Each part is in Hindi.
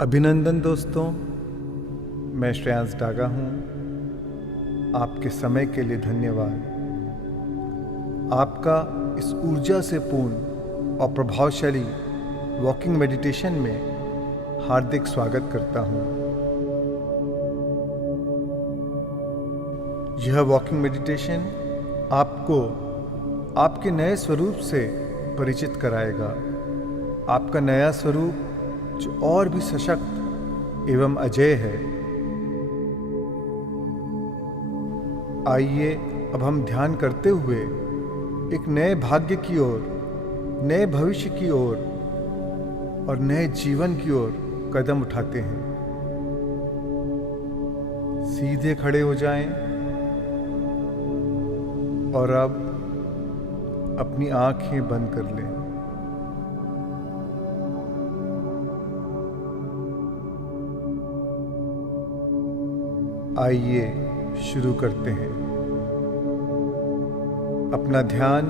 अभिनंदन दोस्तों, मैं श्रेयांश डागा हूँ। आपके समय के लिए धन्यवाद। आपका इस ऊर्जा से पूर्ण और प्रभावशाली वॉकिंग मेडिटेशन में हार्दिक स्वागत करता हूँ। यह वॉकिंग मेडिटेशन आपको आपके नए स्वरूप से परिचित कराएगा। आपका नया स्वरूप जो और भी सशक्त एवं अजेय है। आइए अब हम ध्यान करते हुए एक नए भाग्य की ओर, नए भविष्य की ओर और नए जीवन की ओर कदम उठाते हैं। सीधे खड़े हो जाएं और अब अपनी आंखें बंद कर लें। आइए शुरू करते हैं। अपना ध्यान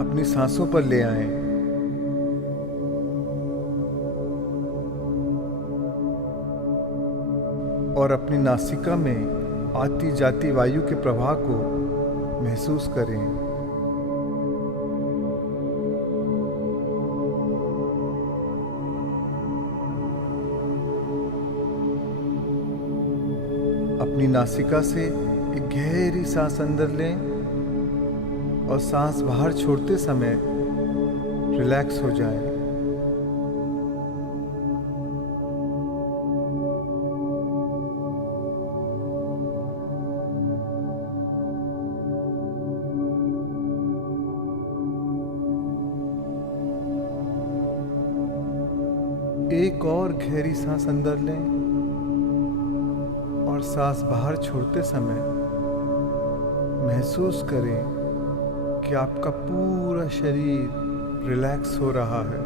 अपनी सांसों पर ले आएं। और अपनी नासिका में आती जाती वायु के प्रवाह को महसूस करें। अपनी नासिका से एक गहरी सांस अंदर लें और सांस बाहर छोड़ते समय रिलैक्स हो जाएं। एक और गहरी सांस अंदर लें और सांस बाहर छोड़ते समय महसूस करें कि आपका पूरा शरीर रिलैक्स हो रहा है।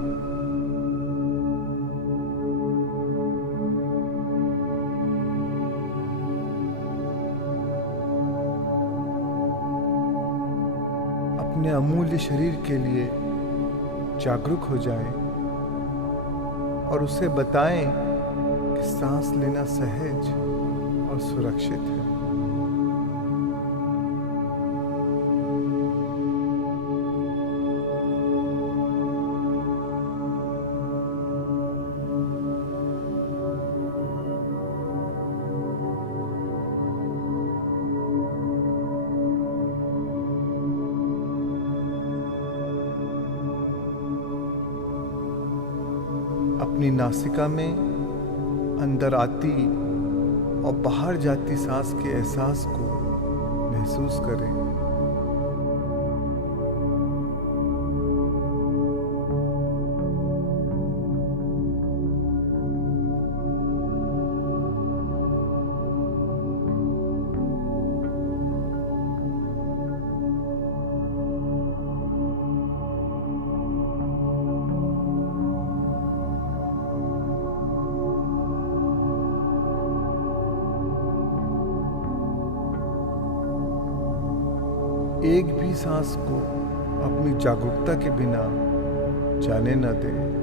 अपने अमूल्य शरीर के लिए जागरूक हो जाएं और उसे बताएं कि सांस लेना सहज और सुरक्षित है। अपनी नासिका में अंदर आती और बाहर जाती सांस के एहसास को महसूस करें। एक भी सांस को अपनी जागरूकता के बिना जाने न दें।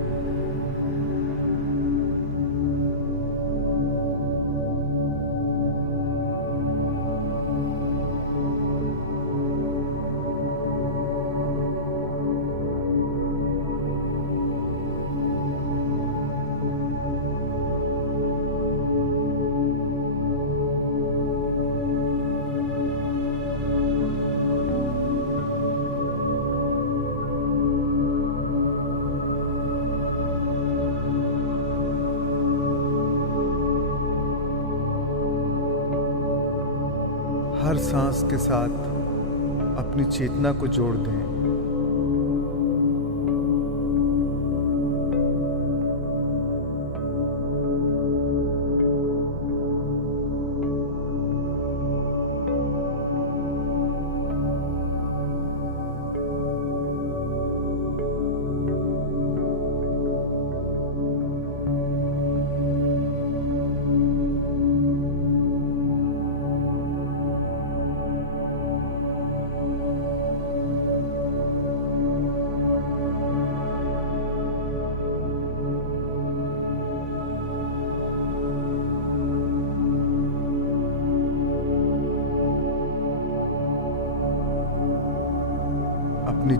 हर सांस के साथ अपनी चेतना को जोड़ दें।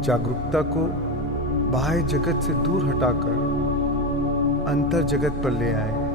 जागरूकता को बाह्य जगत से दूर हटाकर अंतर जगत पर ले आए।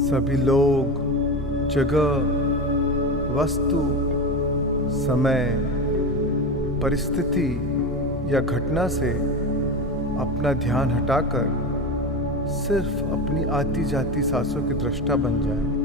सभी लोग, जगह, वस्तु, समय, परिस्थिति या घटना से अपना ध्यान हटाकर सिर्फ अपनी आती जाती सांसों की दृष्टा बन जाए।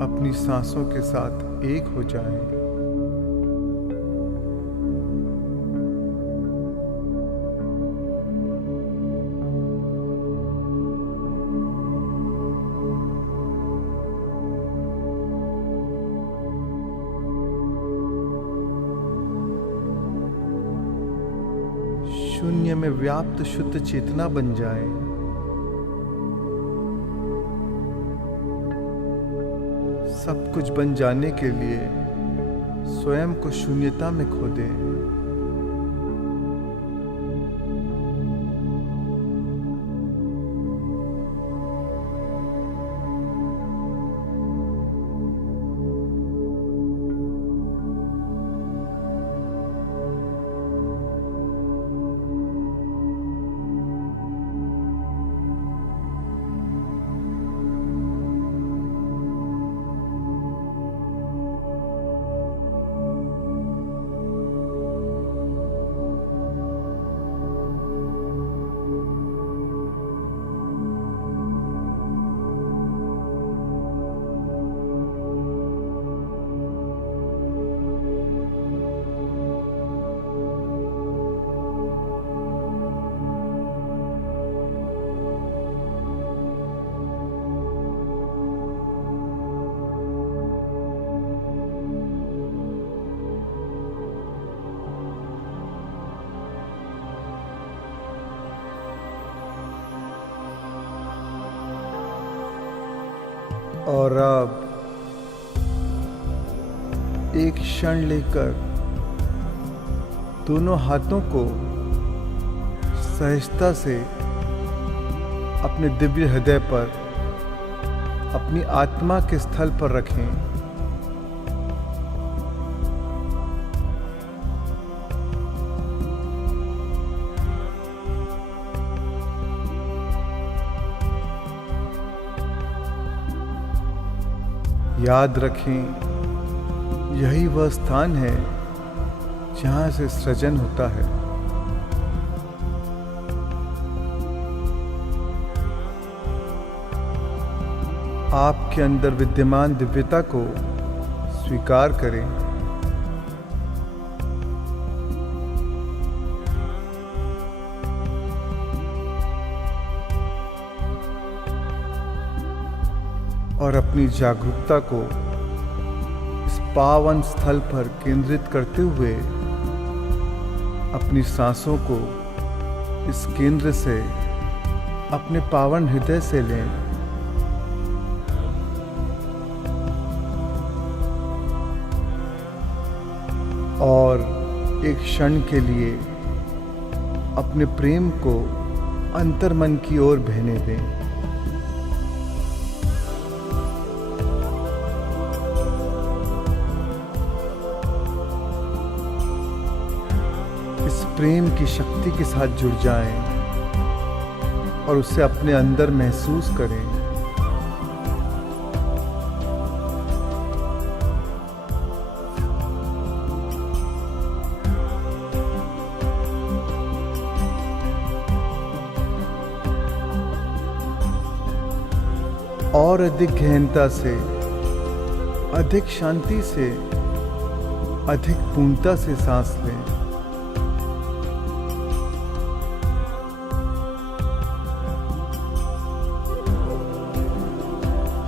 अपनी सांसों के साथ एक हो जाएं। शून्य में व्याप्त शुद्ध चेतना बन जाए। सब कुछ बन जाने के लिए स्वयं को शून्यता में खो दें। और अब एक क्षण लेकर दोनों हाथों को सहजता से अपने दिव्य हृदय पर, अपनी आत्मा के स्थल पर रखें। याद रखें, यही वह स्थान है जहाँ से सृजन होता है। आपके अंदर विद्यमान दिव्यता को स्वीकार करें। और अपनी जागरूकता को इस पावन स्थल पर केंद्रित करते हुए अपनी सांसों को इस केंद्र से, अपने पावन हृदय से लें। और एक क्षण के लिए अपने प्रेम को अंतर्मन की ओर बहने दें। इस प्रेम की शक्ति के साथ जुड़ जाएं और उसे अपने अंदर महसूस करें। और अधिक गहनता से, अधिक शांति से, अधिक पूर्णता से सांस लें।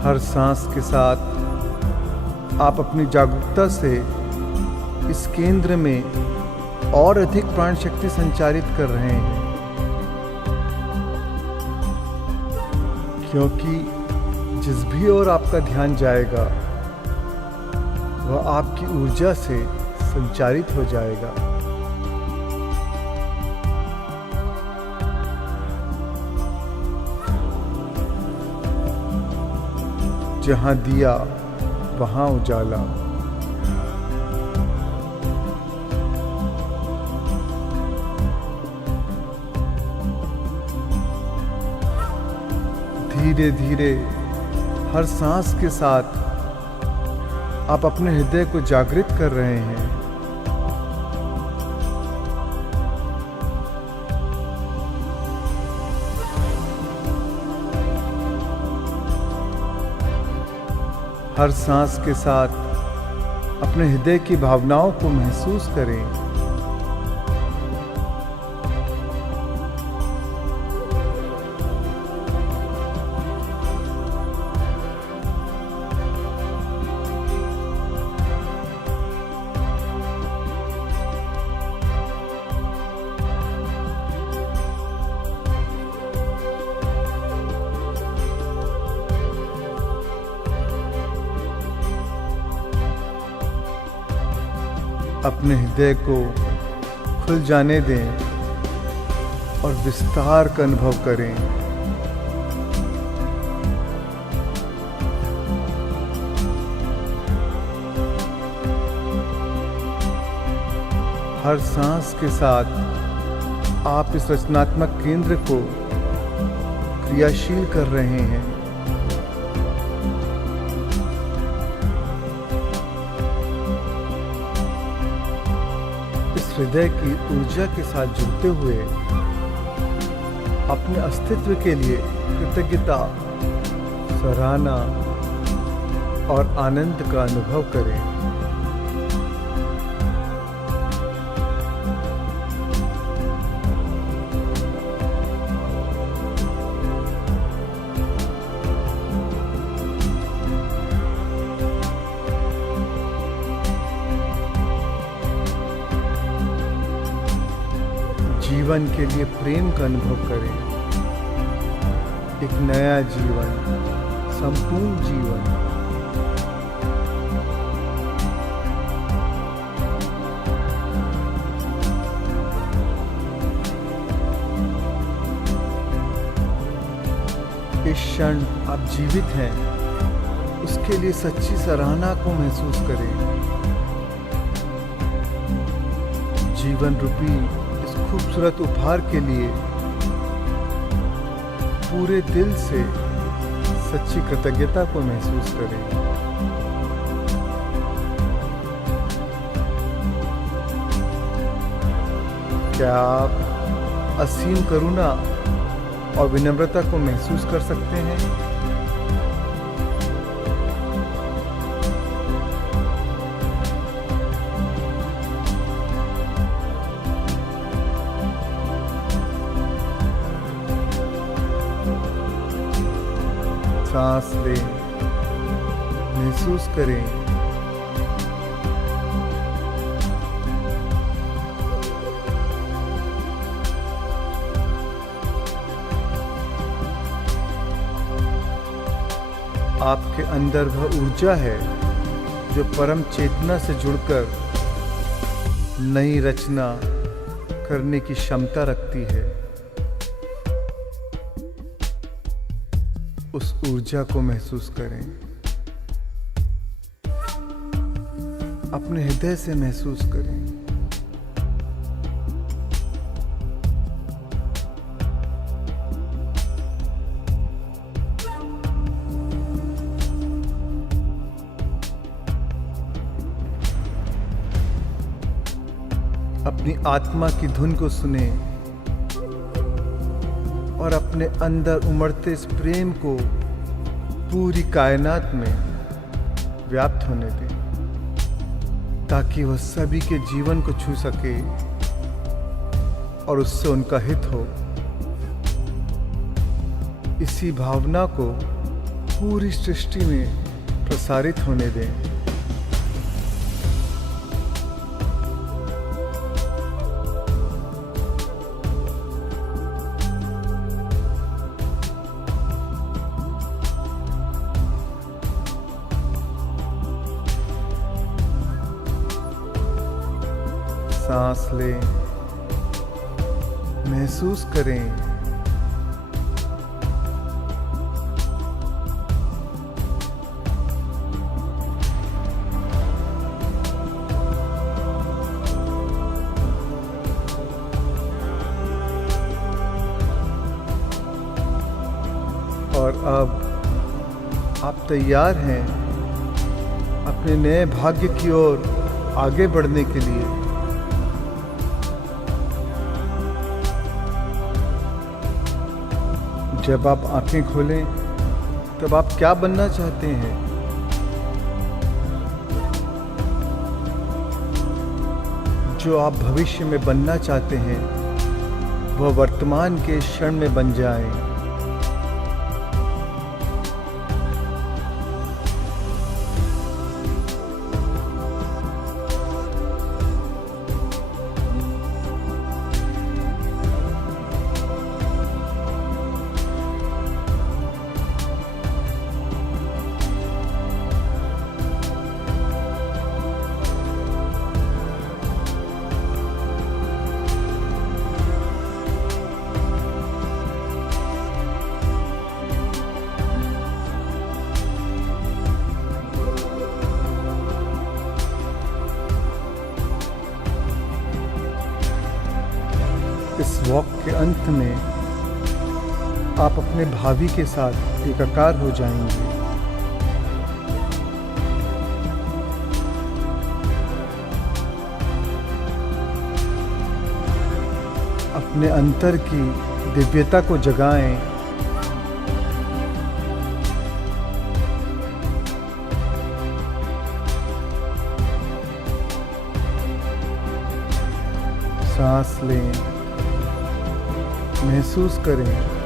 हर सांस के साथ आप अपनी जागरूकता से इस केंद्र में और अधिक प्राण शक्ति संचारित कर रहे हैं, क्योंकि जिस भी ओर आपका ध्यान जाएगा वह आपकी ऊर्जा से संचारित हो जाएगा। जहां दिया वहां उजाला। धीरे धीरे हर सांस के साथ आप अपने हृदय को जागृत कर रहे हैं। हर सांस के साथ अपने हृदय की भावनाओं को महसूस करें। अपने हृदय को खुल जाने दें और विस्तार का अनुभव करें। हर सांस के साथ आप इस रचनात्मक केंद्र को क्रियाशील कर रहे हैं। हृदय की ऊर्जा के साथ जुड़ते हुए अपने अस्तित्व के लिए कृतज्ञता, सराहना और आनंद का अनुभव करें। जीवन के लिए प्रेम का अनुभव करें। एक नया जीवन, संपूर्ण जीवन। इस क्षण आप जीवित हैं, उसके लिए सच्ची सराहना को महसूस करें। जीवन रूपी खूबसूरत उपहार के लिए पूरे दिल से सच्ची कृतज्ञता को महसूस करें। क्या आप असीम करुणा और विनम्रता को महसूस कर सकते हैं? सांस लें, महसूस करें। आपके अंदर वह ऊर्जा है जो परम चेतना से जुड़कर नई रचना करने की क्षमता रखती है। उस ऊर्जा को महसूस करें। अपने हृदय से महसूस करें। अपनी आत्मा की धुन को सुने और अपने अंदर उमड़ते इस प्रेम को पूरी कायनात में व्याप्त होने दें, ताकि वह सभी के जीवन को छू सके और उससे उनका हित हो। इसी भावना को पूरी सृष्टि में प्रसारित होने दें। सांस लें, महसूस करें और अब आप तैयार हैं अपने नए भाग्य की ओर आगे बढ़ने के लिए। जब आप आंखें खोलें तब आप क्या बनना चाहते हैं? जो आप भविष्य में बनना चाहते हैं वह वर्तमान के क्षण में बन जाए। इस वॉक के अंत में आप अपने भावी के साथ एकाकार हो जाएंगे। अपने अंतर की दिव्यता को जगाएं। सांस लें, महसूस करें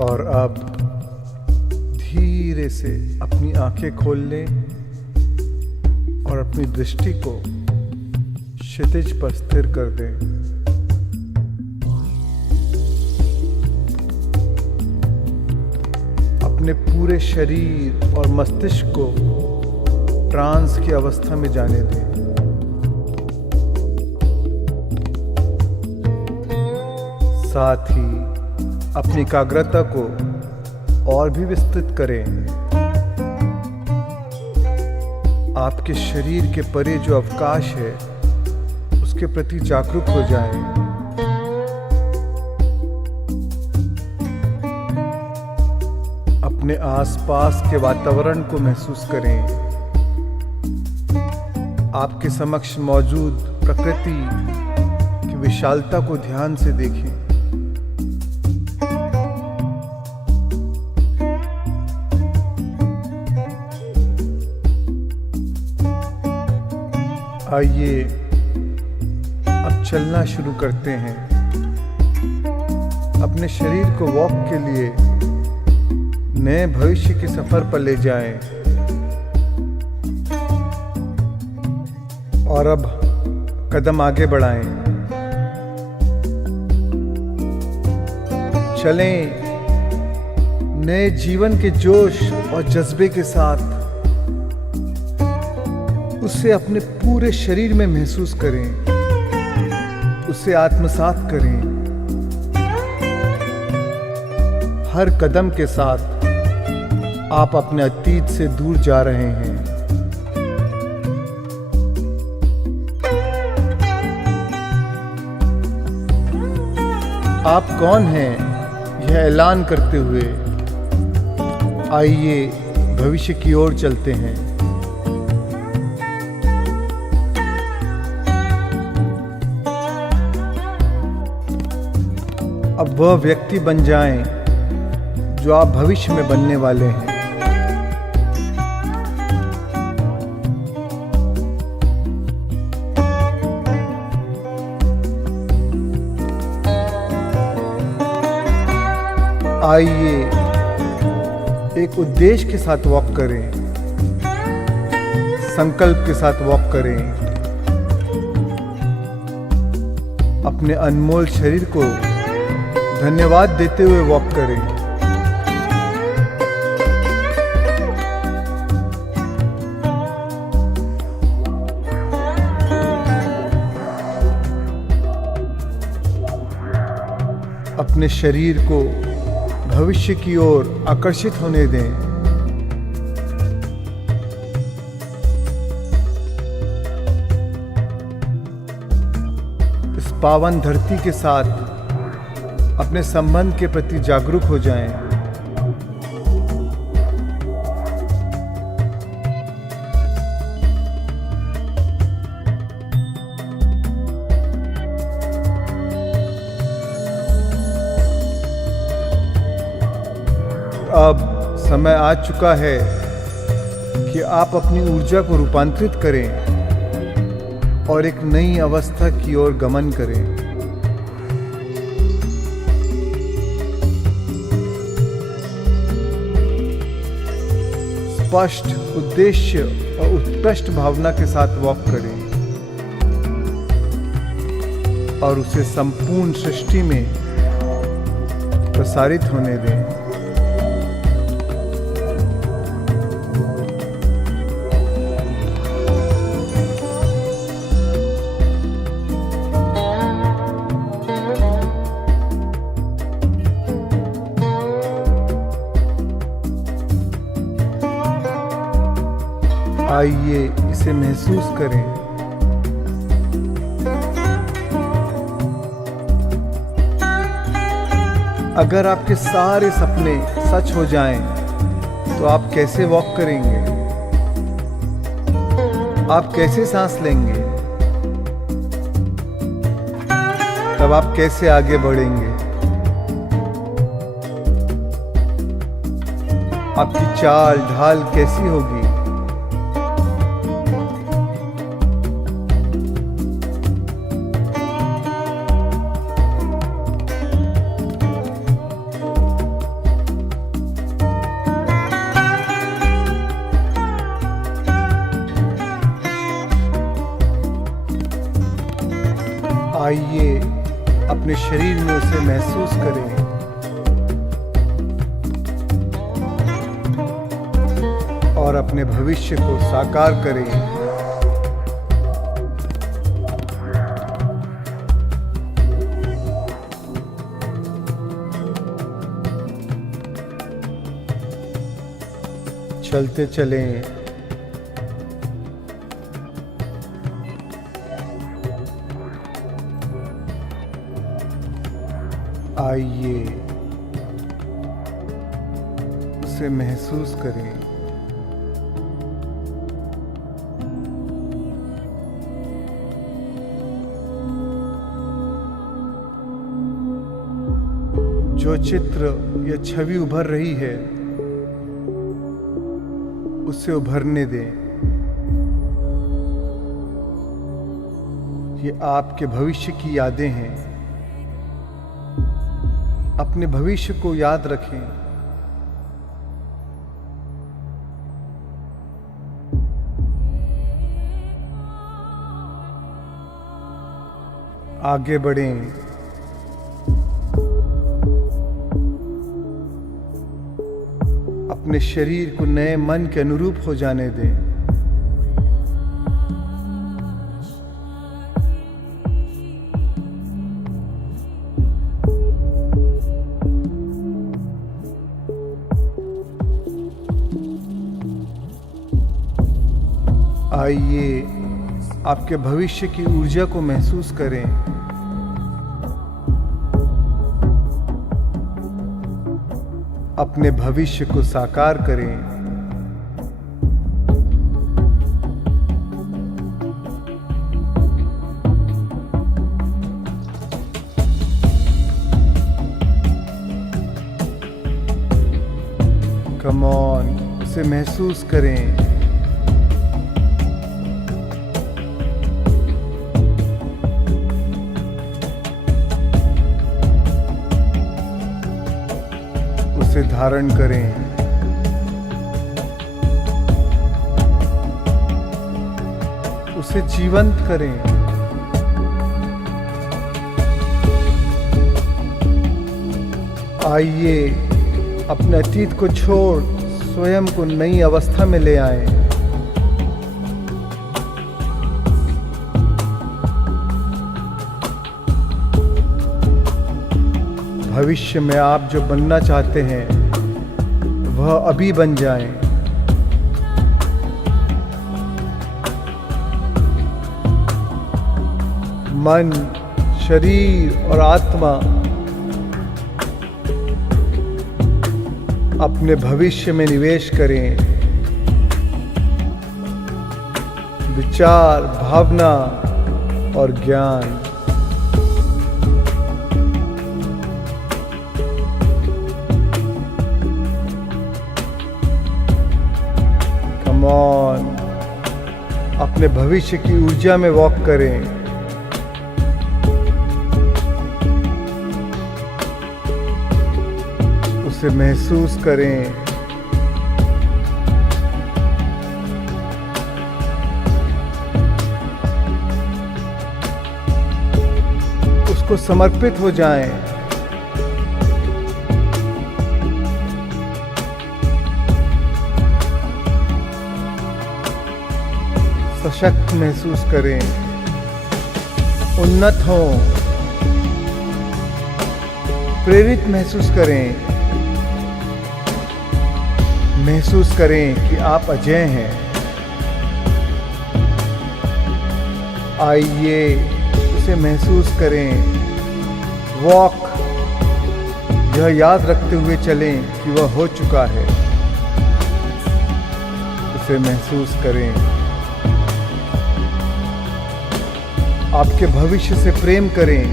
और अब धीरे से अपनी आंखें खोल लें और अपनी दृष्टि को क्षितिज पर स्थिर कर दें। अपने पूरे शरीर और मस्तिष्क को ट्रांस की अवस्था में जाने दें। साथ ही अपनी एकाग्रता को और भी विस्तृत करें। आपके शरीर के परे जो अवकाश है उसके प्रति जागरूक हो जाएं। अपने आसपास के वातावरण को महसूस करें। आपके समक्ष मौजूद प्रकृति की विशालता को ध्यान से देखें। आइए अब चलना शुरू करते हैं। अपने शरीर को वॉक के लिए नए भविष्य के सफर पर ले जाएं। और अब कदम आगे बढ़ाएं। चलें नए जीवन के जोश और जज्बे के साथ। उसे अपने पूरे शरीर में महसूस करें, उसे आत्मसात करें। हर कदम के साथ आप अपने अतीत से दूर जा रहे हैं। आप कौन हैं यह ऐलान करते हुए आइए भविष्य की ओर चलते हैं। अब वह व्यक्ति बन जाएं जो आप भविष्य में बनने वाले हैं। आइए एक उद्देश्य के साथ वॉक करें, संकल्प के साथ वॉक करें, अपने अनमोल शरीर को धन्यवाद देते हुए वॉक करें। अपने शरीर को भविष्य की ओर आकर्षित होने दें। इस पावन धरती के साथ अपने संबंध के प्रति जागरूक हो जाएं। अब समय आ चुका है कि आप अपनी ऊर्जा को रूपांतरित करें और एक नई अवस्था की ओर गमन करें। स्पष्ट उद्देश्य और उत्कृष्ट भावना के साथ वॉक करें और उसे संपूर्ण सृष्टि में प्रसारित होने दें। आइए इसे महसूस करें। अगर आपके सारे सपने सच हो जाएं, तो आप कैसे वॉक करेंगे? आप कैसे सांस लेंगे? तब आप कैसे आगे बढ़ेंगे? आपकी चाल ढाल कैसी होगी? आइए अपने शरीर में उसे महसूस करें। और अपने भविष्य को साकार करें। चलते चलें। आइए उसे महसूस करें। जो चित्र या छवि उभर रही है उसे उभरने दें। ये आपके भविष्य की यादें हैं। अपने भविष्य को याद रखें। आगे बढ़ें। अपने शरीर को नए मन के अनुरूप हो जाने दें। आइए आपके भविष्य की ऊर्जा को महसूस करें। अपने भविष्य को साकार करें। कम ऑन, उसे महसूस करें। उसे धारण करें। उसे जीवंत करें। आइए अपने अतीत को छोड़ स्वयं को नई अवस्था में ले आएं। भविष्य में आप जो बनना चाहते हैं वह अभी बन जाएं। मन, शरीर और आत्मा अपने भविष्य में निवेश करें। विचार, भावना और ज्ञान। कम ऑन, अपने भविष्य की ऊर्जा में वॉक करें। उसे महसूस करें। उसको समर्पित हो जाएं। सशक्त महसूस करें। उन्नत हों। प्रेरित महसूस करें। महसूस करें कि आप अजय हैं। आइए उसे महसूस करें। वॉक, यह याद रखते हुए चलें कि वह हो चुका है। उसे महसूस करें। आपके भविष्य से प्रेम करें।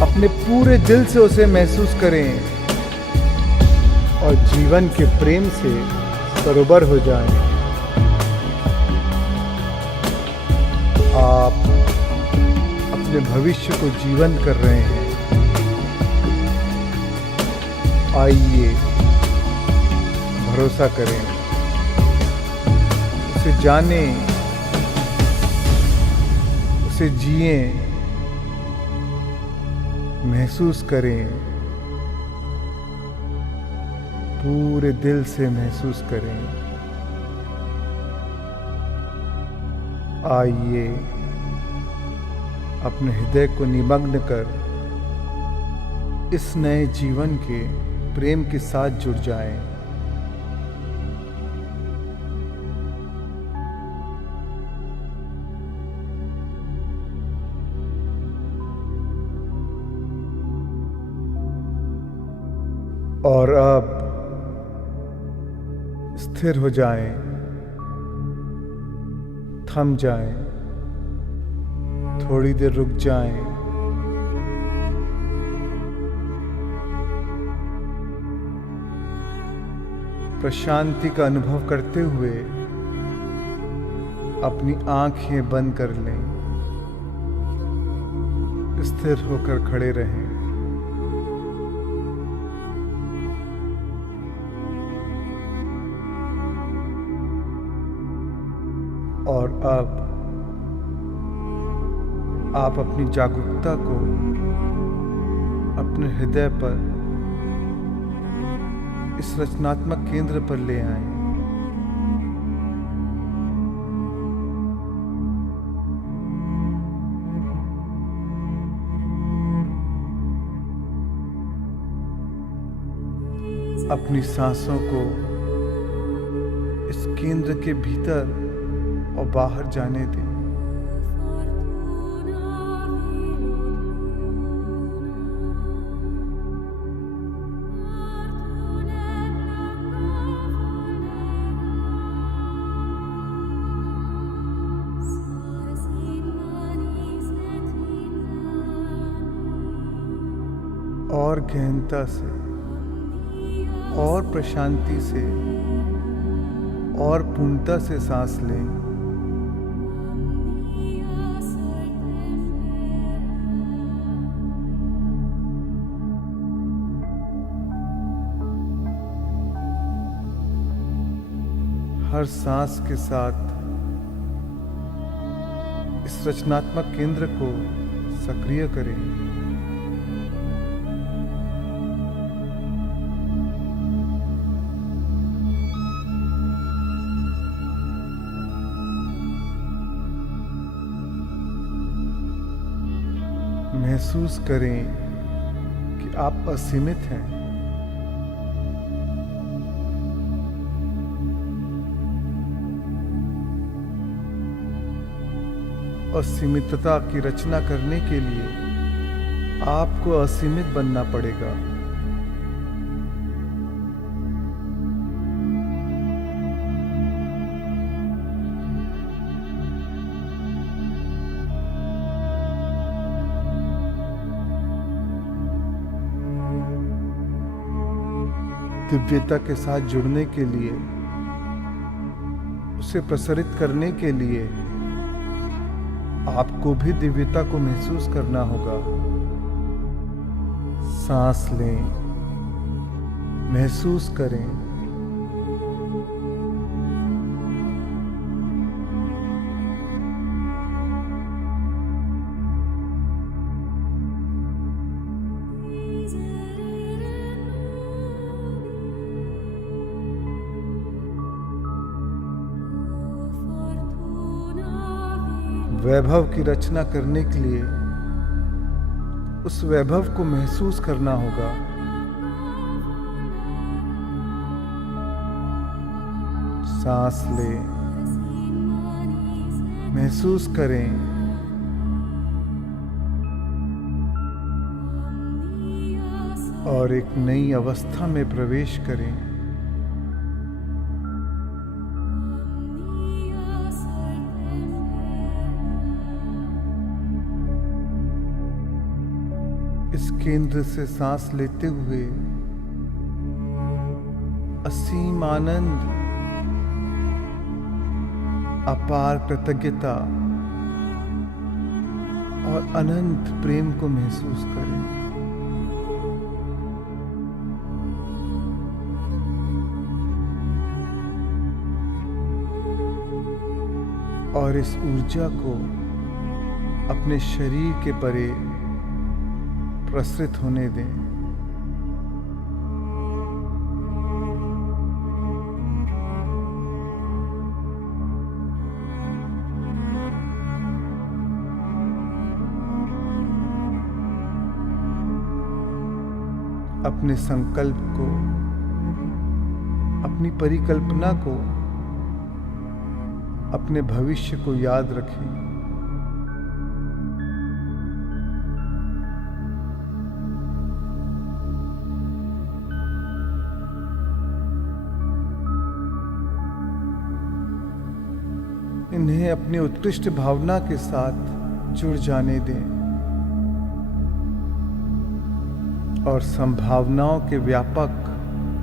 अपने पूरे दिल से उसे महसूस करें और जीवन के प्रेम से सरोवर हो जाएं। आप अपने भविष्य को जीवंत कर रहे हैं। आइए भरोसा करें। उसे जानें। उसे जिएं। महसूस करें। पूरे दिल से महसूस करें। आइए अपने हृदय को निमग्न कर इस नए जीवन के प्रेम के साथ जुड़ जाएं। और अब स्थिर हो जाएं। थम जाएं। थोड़ी देर रुक जाएं। प्रशांति का अनुभव करते हुए अपनी आंखें बंद कर लें। स्थिर होकर खड़े रहें। और अब आप अपनी जागरूकता को अपने हृदय पर, इस रचनात्मक केंद्र पर ले आएं। अपनी सांसों को इस केंद्र के भीतर और बाहर जाने दें। और गहनता से और प्रशांति से और पूर्णता से सांस लें। हर सांस के साथ इस रचनात्मक केंद्र को सक्रिय करें। महसूस करें कि आप असीमित हैं। असीमितता की रचना करने के लिए आपको असीमित बनना पड़ेगा। दिव्यता के साथ जुड़ने के लिए, उसे प्रसारित करने के लिए आपको भी दिव्यता को महसूस करना होगा। सांस लें, महसूस करें। वैभव की रचना करने के लिए उस वैभव को महसूस करना होगा। सांस लें, महसूस करें। और एक नई अवस्था में प्रवेश करें। इस केंद्र से सांस लेते हुए असीम आनंद, अपार कृतज्ञता और अनंत प्रेम को महसूस करें। और इस ऊर्जा को अपने शरीर के परे प्रसरित होने दें। अपने संकल्प को, अपनी परिकल्पना को, अपने भविष्य को याद रखें। इन्हें अपनी उत्कृष्ट भावना के साथ जुड़ जाने दें और संभावनाओं के व्यापक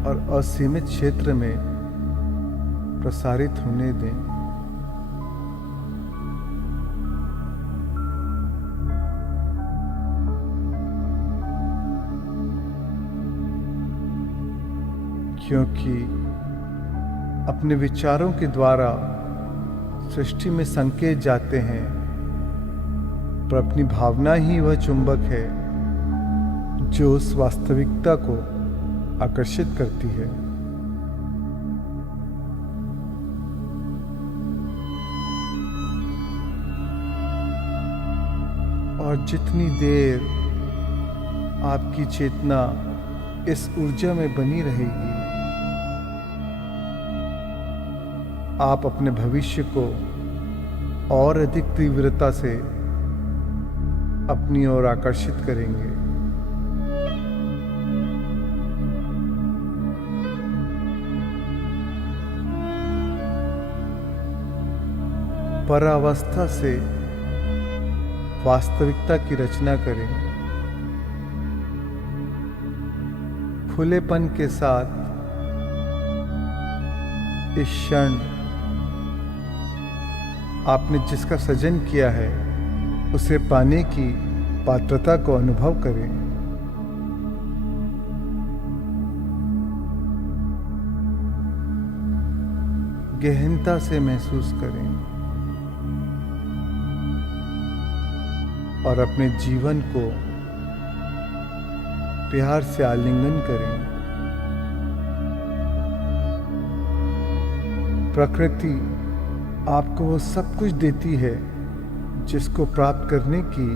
और असीमित क्षेत्र में प्रसारित होने दें। क्योंकि अपने विचारों के द्वारा सृष्टि में संकेत जाते हैं, पर अपनी भावना ही वह चुंबक है जो उस वास्तविकता को आकर्षित करती है। और जितनी देर आपकी चेतना इस ऊर्जा में बनी रहेगी, आप अपने भविष्य को और अधिक तीव्रता से अपनी ओर आकर्षित करेंगे। परावस्था से वास्तविकता की रचना करें। खुलेपन के साथ इस क्षण आपने जिसका सृजन किया है उसे पाने की पात्रता को अनुभव करें। गहनता से महसूस करें और अपने जीवन को प्यार से आलिंगन करें। प्रकृति आपको वो सब कुछ देती है जिसको प्राप्त करने की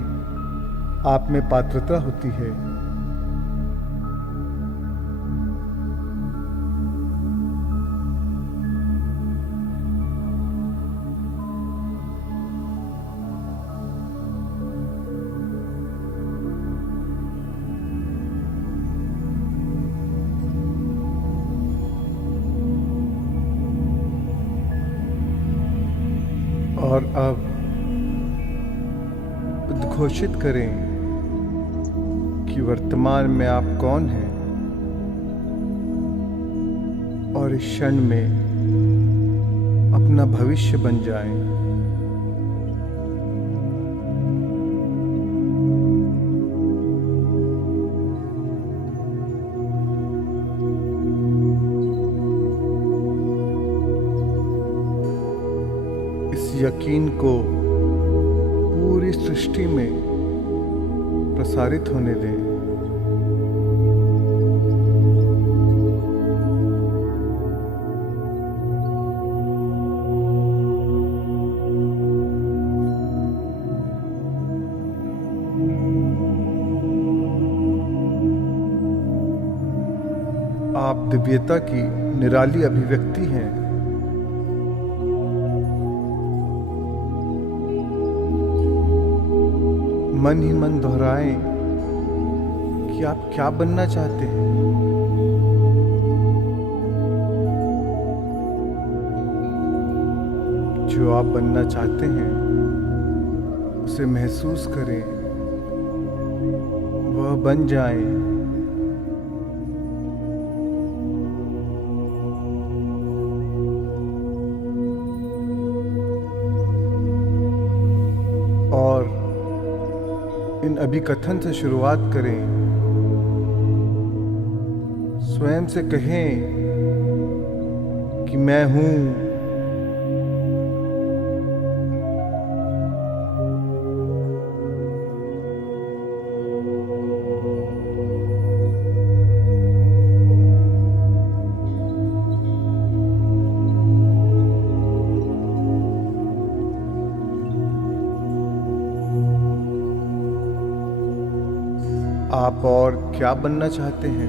आप में पात्रता होती है। और अब उद्घोषित करें कि वर्तमान में आप कौन हैं और इस क्षण में अपना भविष्य बन जाएं। यकीन को पूरी सृष्टि में प्रसारित होने दें। आप दिव्यता की निराली अभिव्यक्ति हैं। मन ही मन दोहराएं कि आप क्या बनना चाहते हैं। जो आप बनना चाहते हैं उसे महसूस करें, वह बन जाएं। और इन अभिकथन से शुरुआत करें। स्वयं से कहें कि मैं हूं। आप और क्या बनना चाहते हैं?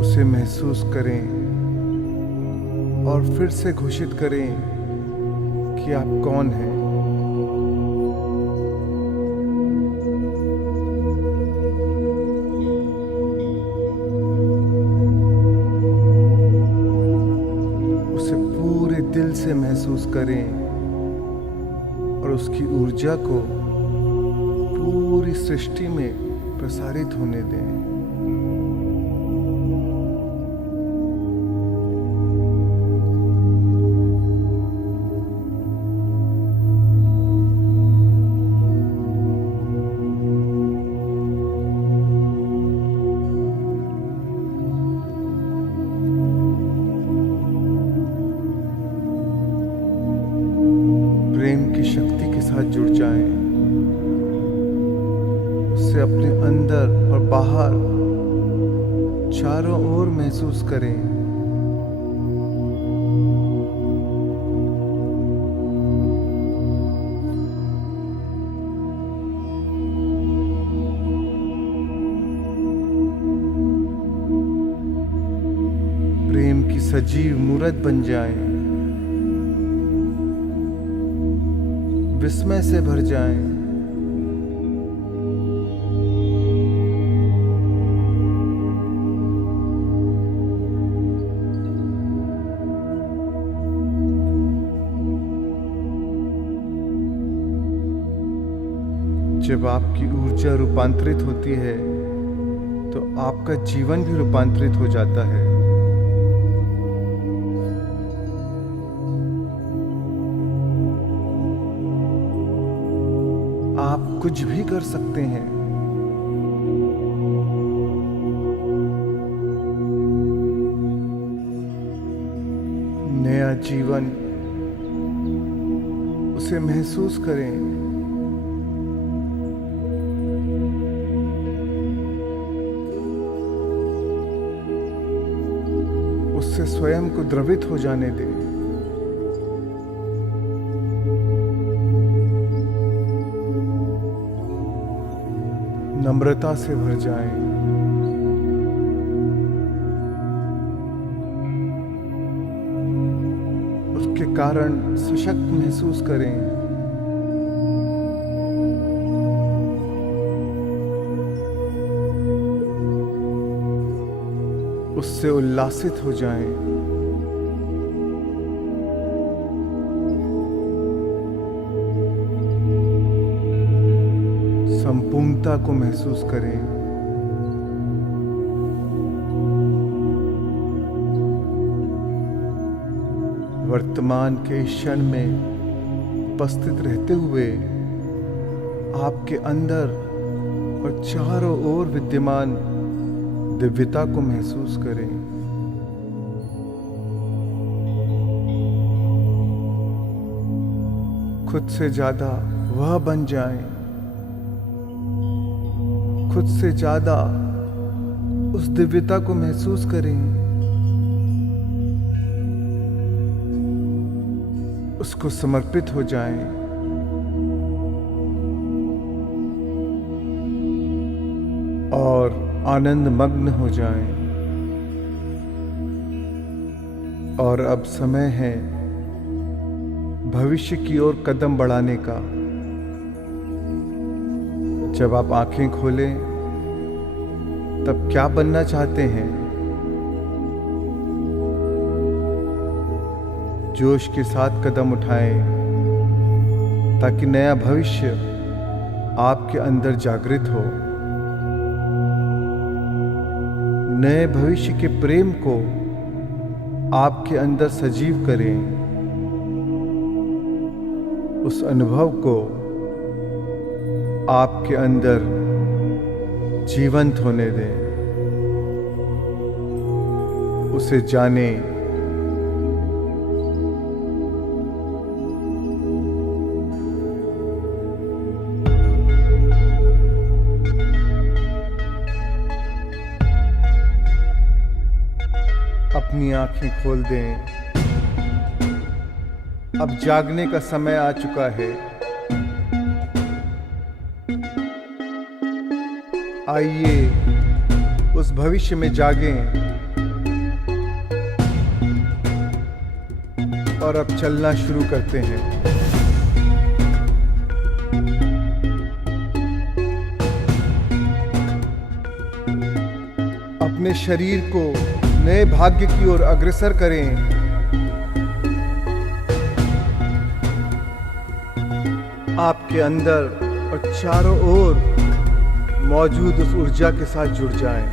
उसे महसूस करें और फिर से घोषित करें कि आप कौन हैं। दिल से महसूस करें और उसकी ऊर्जा को पूरी सृष्टि में प्रसारित होने दें। जुड़ जाएं, उससे अपने अंदर और बाहर चारों ओर महसूस करें। सजीव मूर्त बन जाएं, विस्मय से भर जाएं। जब आपकी ऊर्जा रूपांतरित होती है तो आपका जीवन भी रूपांतरित हो जाता है। आप कुछ भी कर सकते हैं। नया जीवन, उसे महसूस करें। उससे स्वयं को द्रवित हो जाने दें। नम्रता से भर जाएं। उसके कारण सशक्त महसूस करें। उससे उल्लासित हो जाएं। संपूर्णता को महसूस करें। वर्तमान के क्षण में उपस्थित रहते हुए आपके अंदर और चारों ओर विद्यमान दिव्यता को महसूस करें। खुद से ज्यादा वह बन जाएं। खुद से ज्यादा उस दिव्यता को महसूस करें। उसको समर्पित हो जाएं। और आनंद मग्न हो जाएं। और अब समय है भविष्य की ओर कदम बढ़ाने का। जब आप आंखें खोलें तब क्या बनना चाहते हैं? जोश के साथ कदम उठाएं ताकि नया भविष्य आपके अंदर जागृत हो। नए भविष्य के प्रेम को आपके अंदर सजीव करें। उस अनुभव को आपके अंदर जीवंत होने दें। उसे जानें। अपनी आंखें खोल दें। अब जागने का समय आ चुका है। आइए उस भविष्य में जागें और अब चलना शुरू करते हैं। अपने शरीर को नए भाग्य की ओर अग्रसर करें। आपके अंदर और चारों ओर मौजूद उस ऊर्जा के साथ जुड़ जाएं।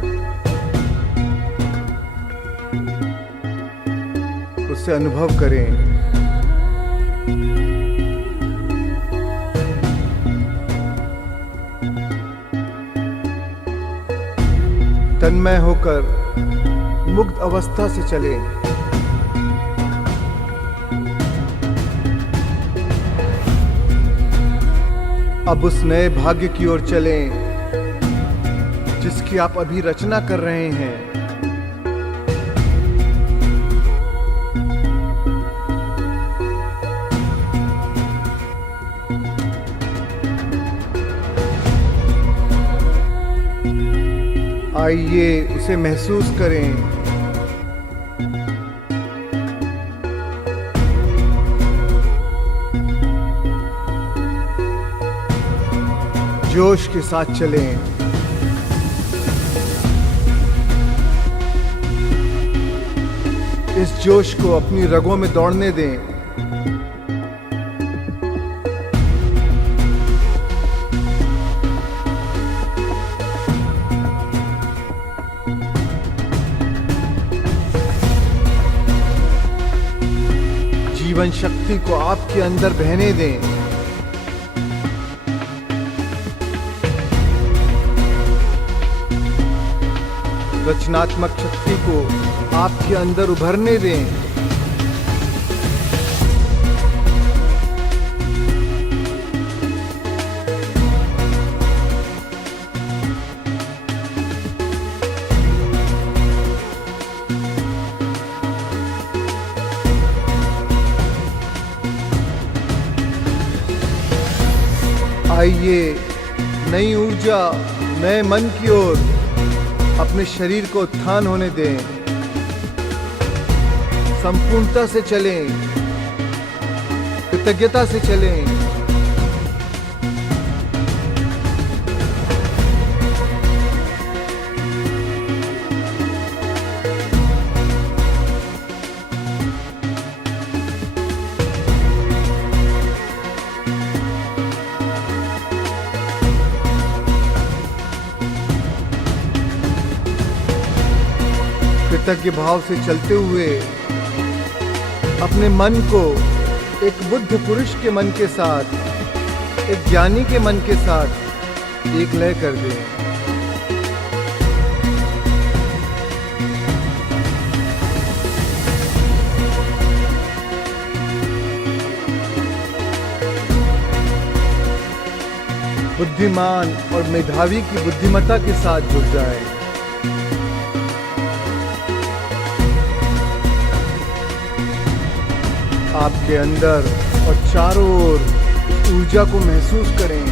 उससे अनुभव करें। तन्मय होकर मुक्त अवस्था से चलें। अब उस नए भाग्य की ओर चलें जिसकी आप अभी रचना कर रहे हैं। आइए उसे महसूस करें। जोश के साथ चलें। इस जोश को अपनी रगों में दौड़ने दें। जीवन शक्ति को आपके अंदर बहने दें। रचनात्मक शक्ति को आपके अंदर उभरने दें। आइए नई ऊर्जा, नए मन की ओर अपने शरीर को उत्थान होने दें। संपूर्णता से चलें, कृतज्ञता से चलें। कृतज्ञ भाव से चलते हुए अपने मन को एक बुद्ध पुरुष के मन के साथ, एक ज्ञानी के मन के साथ एक लय कर दें। बुद्धिमान और मेधावी की बुद्धिमत्ता के साथ जुड़ जाएं। आपके अंदर और चारों ओर ऊर्जा को महसूस करें।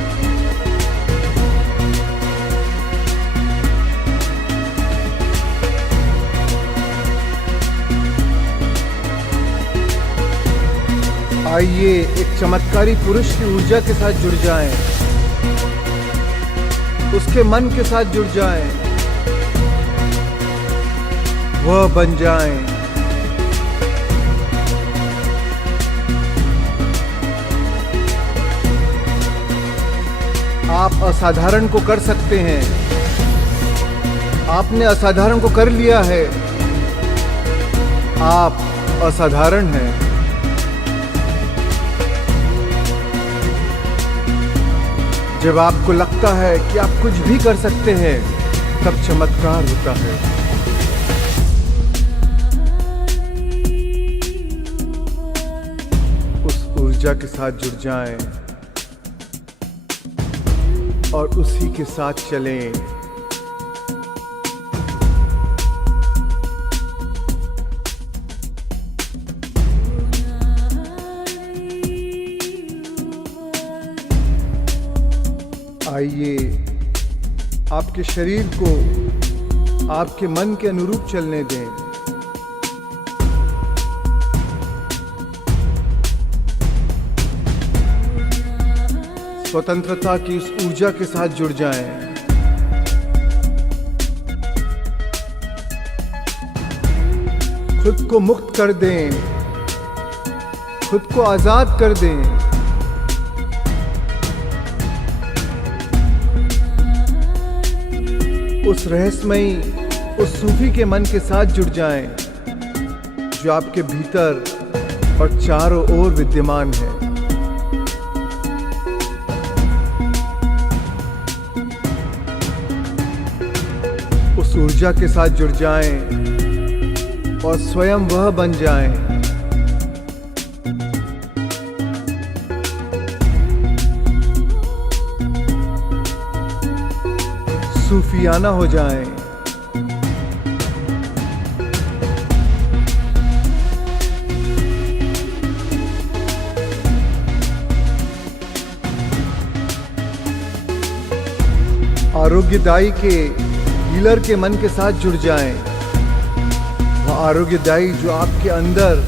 आइए एक चमत्कारी पुरुष की ऊर्जा के साथ जुड़ जाएं, उसके मन के साथ जुड़ जाएं, वह बन जाएं। आप असाधारण को कर सकते हैं। आपने असाधारण को कर लिया है। आप असाधारण हैं। जब आपको लगता है कि आप कुछ भी कर सकते हैं, तब चमत्कार होता है। उस ऊर्जा के साथ जुड़ जाएं और उसी के साथ चलें। आइए आपके शरीर को आपके मन के अनुरूप चलने दें। स्वतंत्रता की उस ऊर्जा के साथ जुड़ जाएं। खुद को मुक्त कर दें, खुद को आजाद कर दें। उस रहस्यमयी, उस सूफी के मन के साथ जुड़ जाएं, जो आपके भीतर और चारों ओर विद्यमान है। उस ऊर्जा के साथ जुड़ जाएं और स्वयं वह बन जाएं। सूफियाना हो जाएं। आरोग्यदायी के हीलर के मन के साथ जुड़ जाएं। वह आरोग्यदायी जो आपके अंदर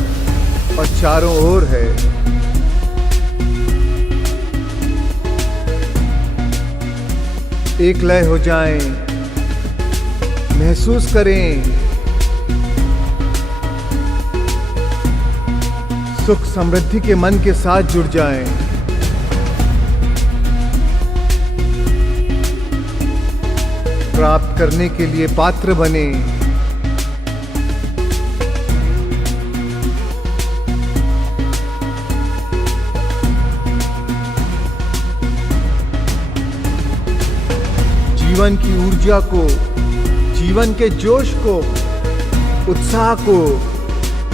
और चारों ओर है। एक लय हो जाएं, महसूस करें सुख समृद्धि के मन के साथ जुड़ जाएं। प्राप्त करने के लिए पात्र बने। जीवन की ऊर्जा को, जीवन के जोश को, उत्साह को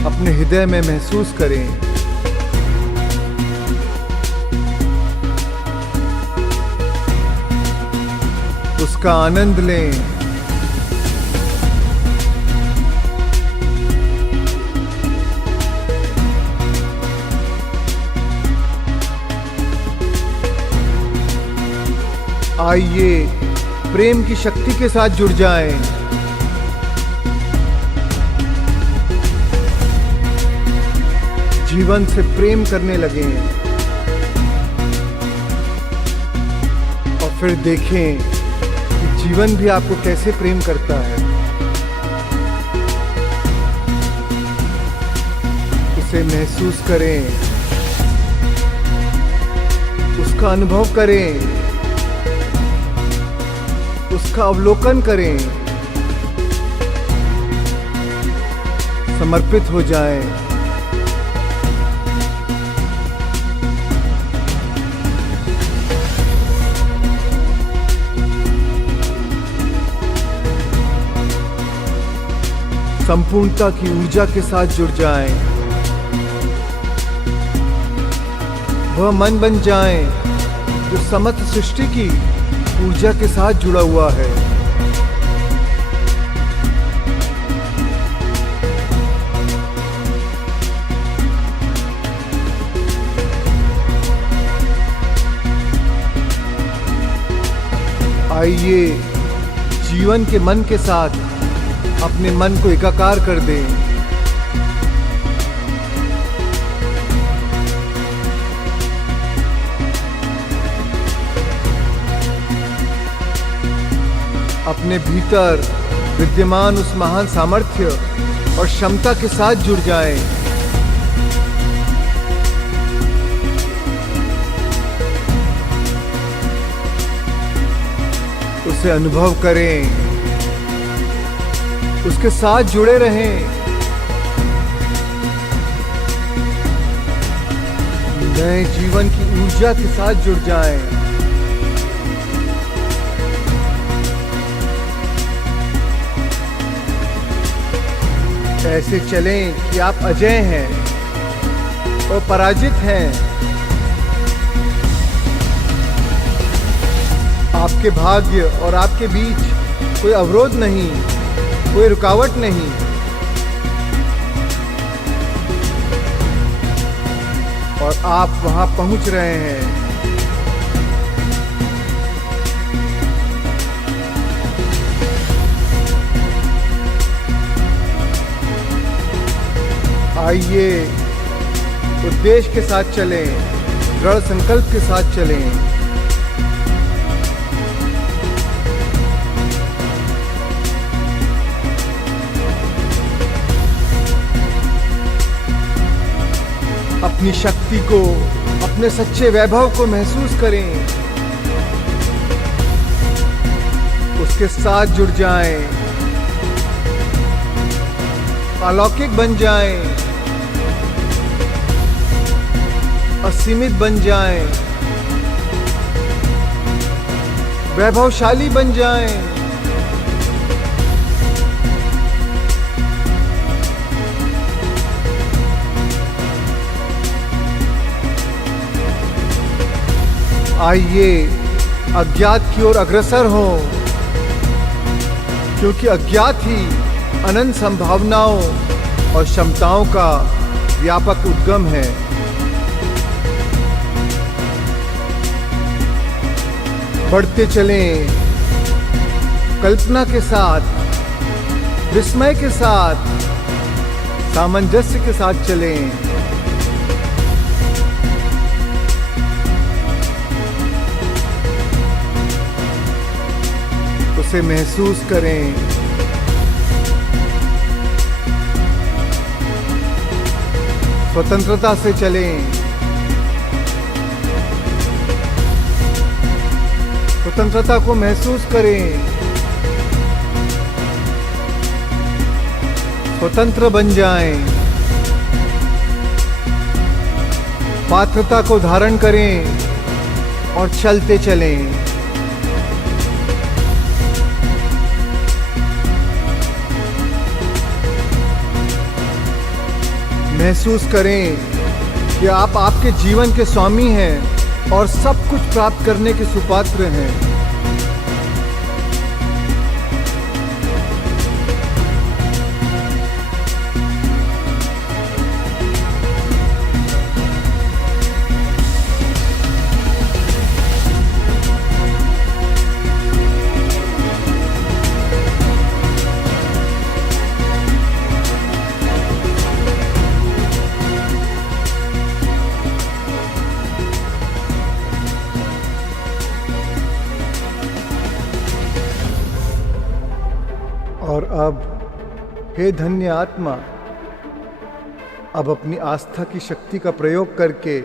अपने हृदय में महसूस करें। उसका आनंद लें। आइए प्रेम की शक्ति के साथ जुड़ जाएं। जीवन से प्रेम करने लगें और फिर देखें कि जीवन भी आपको कैसे प्रेम करता है। उसे महसूस करें, उसका अनुभव करें, उसका अवलोकन करें, समर्पित हो जाएं। संपूर्णता की ऊर्जा के साथ जुड़ जाएं। वह मन बन जाएं जो समस्त सृष्टि की ऊर्जा के साथ जुड़ा हुआ है। आइए जीवन के मन के साथ अपने मन को एकाकार कर दें। अपने भीतर विद्यमान उस महान सामर्थ्य और क्षमता के साथ जुड़ जाएं। उसे अनुभव करें, उसके साथ जुड़े रहें। नए जीवन की ऊर्जा के साथ जुड़ जाएं। ऐसे चलें कि आप अजय हैं और पराजित हैं। आपके भाग्य और आपके बीच कोई अवरोध नहीं, कोई रुकावट नहीं। और आप वहां पहुंच रहे हैं। आइए उद्देश्य के साथ चलें, दृढ़ संकल्प के साथ चलें। अपनी शक्ति को, अपने सच्चे वैभव को महसूस करें। उसके साथ जुड़ जाएं, अलौकिक बन जाएं, असीमित बन जाएं, वैभवशाली बन जाएं। आइए अज्ञात की ओर अग्रसर हों, क्योंकि अज्ञात ही अनंत संभावनाओं और क्षमताओं का व्यापक उद्गम है। बढ़ते चलें, कल्पना के साथ, विस्मय के साथ, सामंजस्य के साथ चलें। उसे महसूस करें। स्वतंत्रता से चलें। स्वतंत्रता को महसूस करें। स्वतंत्र बन जाएं। पात्रता को धारण करें और चलते चलें। महसूस करें कि आप आपके जीवन के स्वामी हैं और सब कुछ प्राप्त करने के सुपात्र हैं। और अब हे धन्य आत्मा, अब अपनी आस्था की शक्ति का प्रयोग करके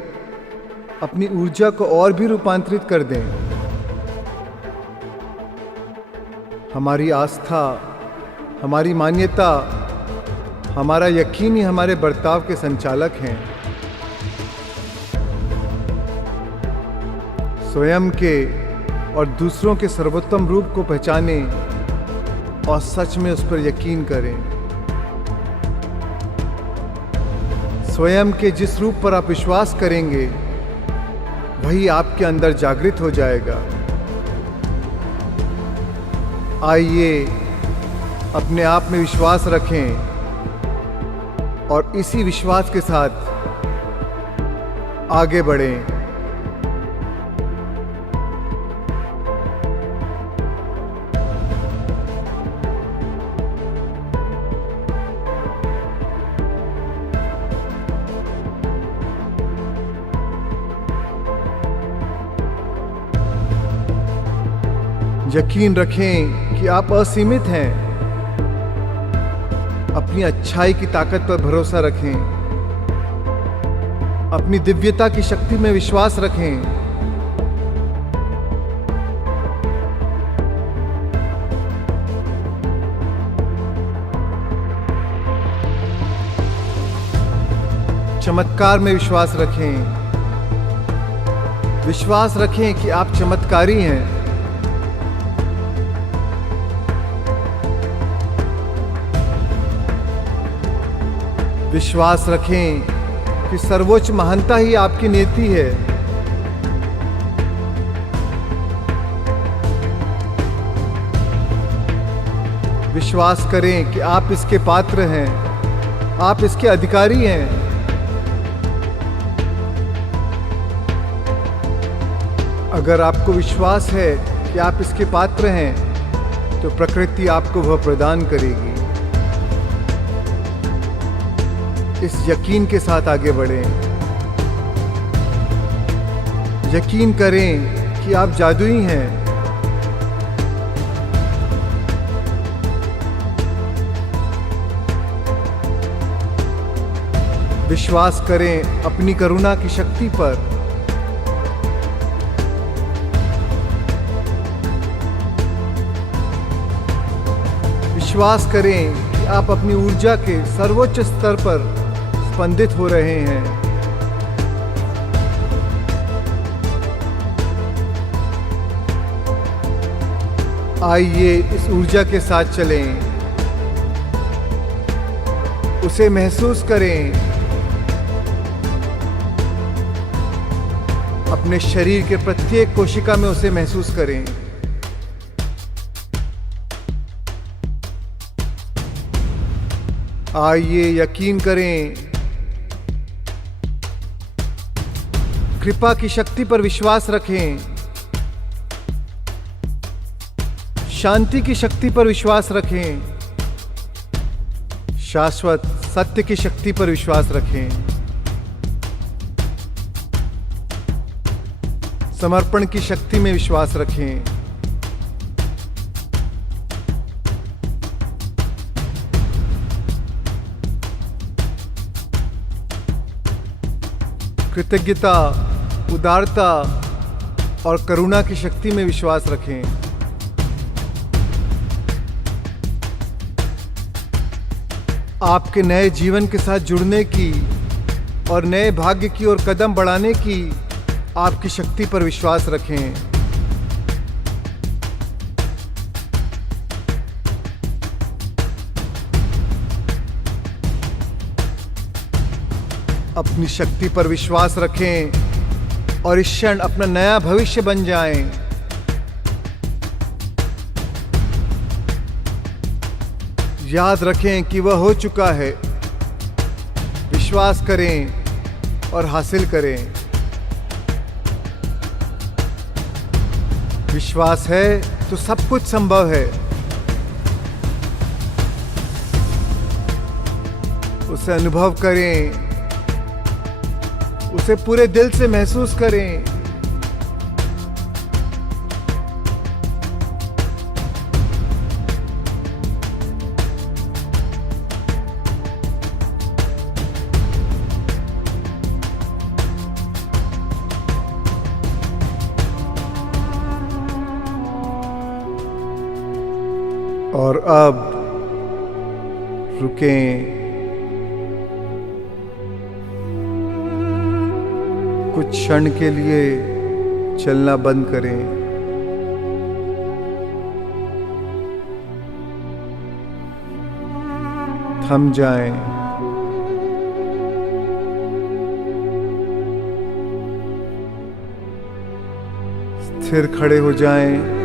अपनी ऊर्जा को और भी रूपांतरित कर दें। हमारी आस्था, हमारी मान्यता, हमारा यकीन ही हमारे बर्ताव के संचालक हैं। स्वयं के और दूसरों के सर्वोत्तम रूप को पहचानें और सच में उस पर यकीन करें। स्वयं के जिस रूप पर आप विश्वास करेंगे वही आपके अंदर जागृत हो जाएगा। आइए अपने आप में विश्वास रखें और इसी विश्वास के साथ आगे बढ़ें। यकीन रखें कि आप असीमित हैं। अपनी अच्छाई की ताकत पर भरोसा रखें। अपनी दिव्यता की शक्ति में विश्वास रखें। चमत्कार में विश्वास रखें। विश्वास रखें कि आप चमत्कारी हैं। विश्वास रखें कि सर्वोच्च महानता ही आपकी नीति है। विश्वास करें कि आप इसके पात्र हैं, आप इसके अधिकारी हैं। अगर आपको विश्वास है कि आप इसके पात्र हैं, तो प्रकृति आपको वह प्रदान करेगी। इस यकीन के साथ आगे बढ़ें। यकीन करें कि आप जादुई हैं। विश्वास करें अपनी करुणा की शक्ति पर। विश्वास करें कि आप अपनी ऊर्जा के सर्वोच्च स्तर पर स्पंदित हो रहे हैं। आइए इस ऊर्जा के साथ चलें। उसे महसूस करें। अपने शरीर के प्रत्येक कोशिका में उसे महसूस करें। आइए यकीन करें। कृपा की शक्ति पर विश्वास रखें। शांति की शक्ति पर विश्वास रखें। शाश्वत सत्य की शक्ति पर विश्वास रखें। समर्पण की शक्ति में विश्वास रखें। कृतज्ञता, उदारता और करुणा की शक्ति में विश्वास रखें। आपके नए जीवन के साथ जुड़ने की और नए भाग्य की ओर कदम बढ़ाने की आपकी शक्ति पर विश्वास रखें। अपनी शक्ति पर विश्वास रखें और इस क्षण अपना नया भविष्य बन जाएं। याद रखें कि वह हो चुका है। विश्वास करें और हासिल करें। विश्वास है तो सब कुछ संभव है। उसे अनुभव करें, उसे पूरे दिल से महसूस करें। और अब रुकें, कुछ क्षण के लिए चलना बंद करें। थम जाएं। स्थिर खड़े हो जाएं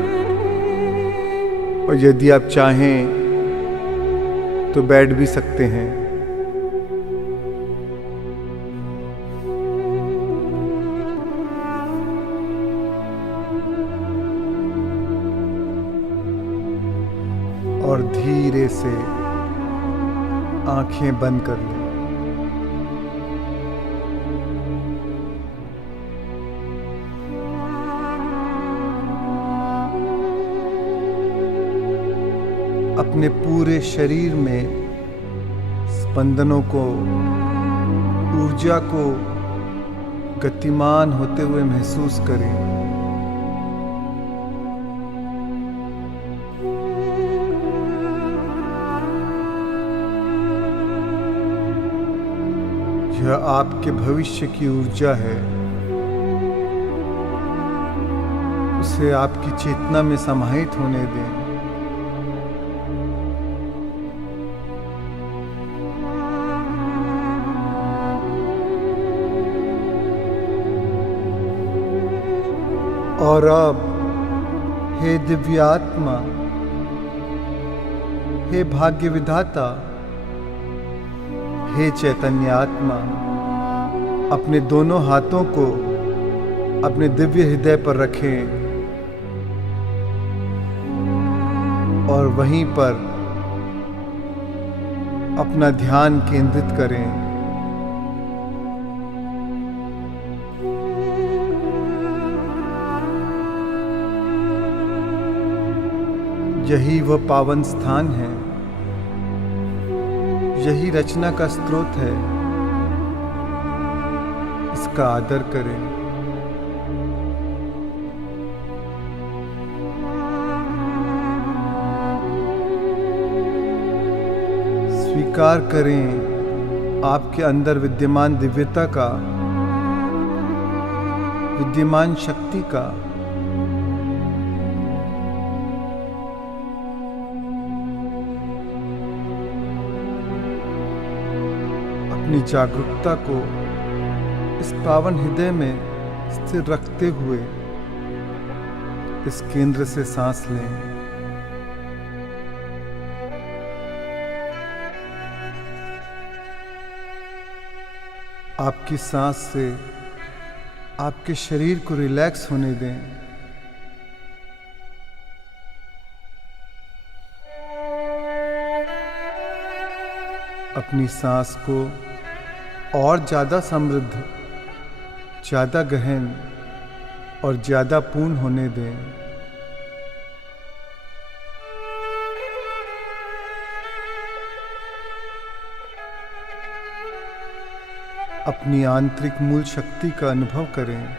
और यदि आप चाहें तो बैठ भी सकते हैं। और धीरे से आंखें बंद कर लें। अपने पूरे शरीर में स्पंदनों को, ऊर्जा को गतिमान होते हुए महसूस करें। यह आपके भविष्य की ऊर्जा है। उसे आपकी चेतना में समाहित होने दें। और अब हे दिव्य आत्मा, हे भाग्य विधाता, हे चैतन्य आत्मा, अपने दोनों हाथों को अपने दिव्य हृदय पर रखें और वहीं पर अपना ध्यान केंद्रित करें। यही वह पावन स्थान है, यही रचना का स्रोत है। इसका आदर करें। स्वीकार करें आपके अंदर विद्यमान दिव्यता का, विद्यमान शक्ति का। अपनी जागरूकता को इस पावन हृदय में स्थिर रखते हुए इस केंद्र से सांस लें। आपकी सांस से आपके शरीर को रिलैक्स होने दें। अपनी सांस को और ज़्यादा समृद्ध, ज़्यादा गहन और ज़्यादा पूर्ण होने दें। अपनी आंतरिक मूल शक्ति का अनुभव करें।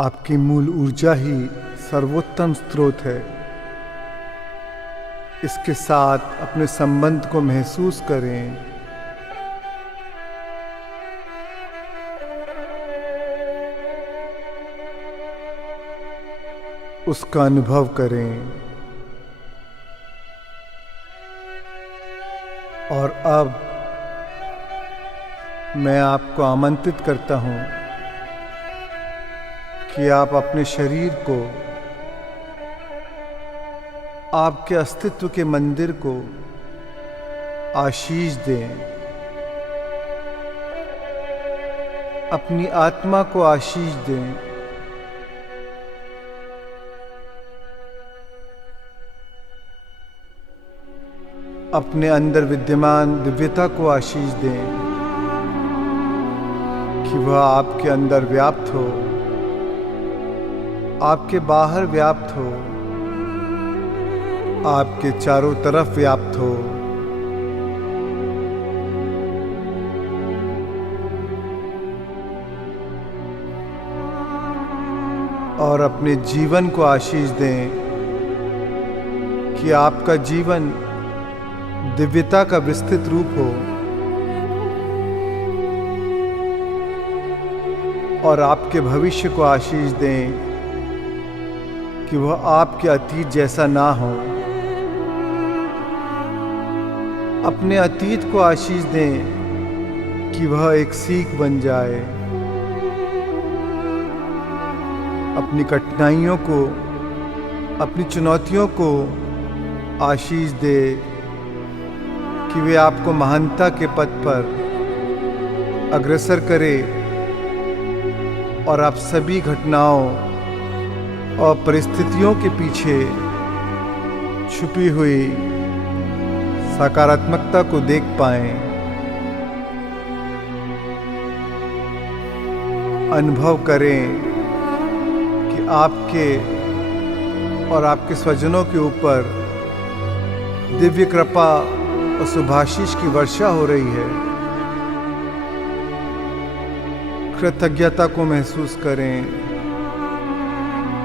आपकी मूल ऊर्जा ही सर्वोत्तम स्रोत है। इसके साथ अपने संबंध को महसूस करें। उसका अनुभव करें। और अब मैं आपको आमंत्रित करता हूं कि आप अपने शरीर को, आपके अस्तित्व के मंदिर को आशीष दें। अपनी आत्मा को आशीष दें। अपने अंदर विद्यमान दिव्यता को आशीष दें कि वह आपके अंदर व्याप्त हो, आपके बाहर व्याप्त हो, आपके चारों तरफ व्याप्त हो। और अपने जीवन को आशीष दें कि आपका जीवन दिव्यता का विस्तृत रूप हो और आपके भविष्य को आशीष दें कि वह आपके अतीत जैसा ना हो। अपने अतीत को आशीष दें कि वह एक सीख बन जाए। अपनी कठिनाइयों को, अपनी चुनौतियों को आशीष दे कि वे आपको महानता के पथ पर अग्रसर करे और आप सभी घटनाओं और परिस्थितियों के पीछे छुपी हुई सकारात्मकता को देख पाएं। अनुभव करें कि आपके और आपके स्वजनों के ऊपर दिव्य कृपा और शुभाशीष की वर्षा हो रही है। कृतज्ञता को महसूस करें।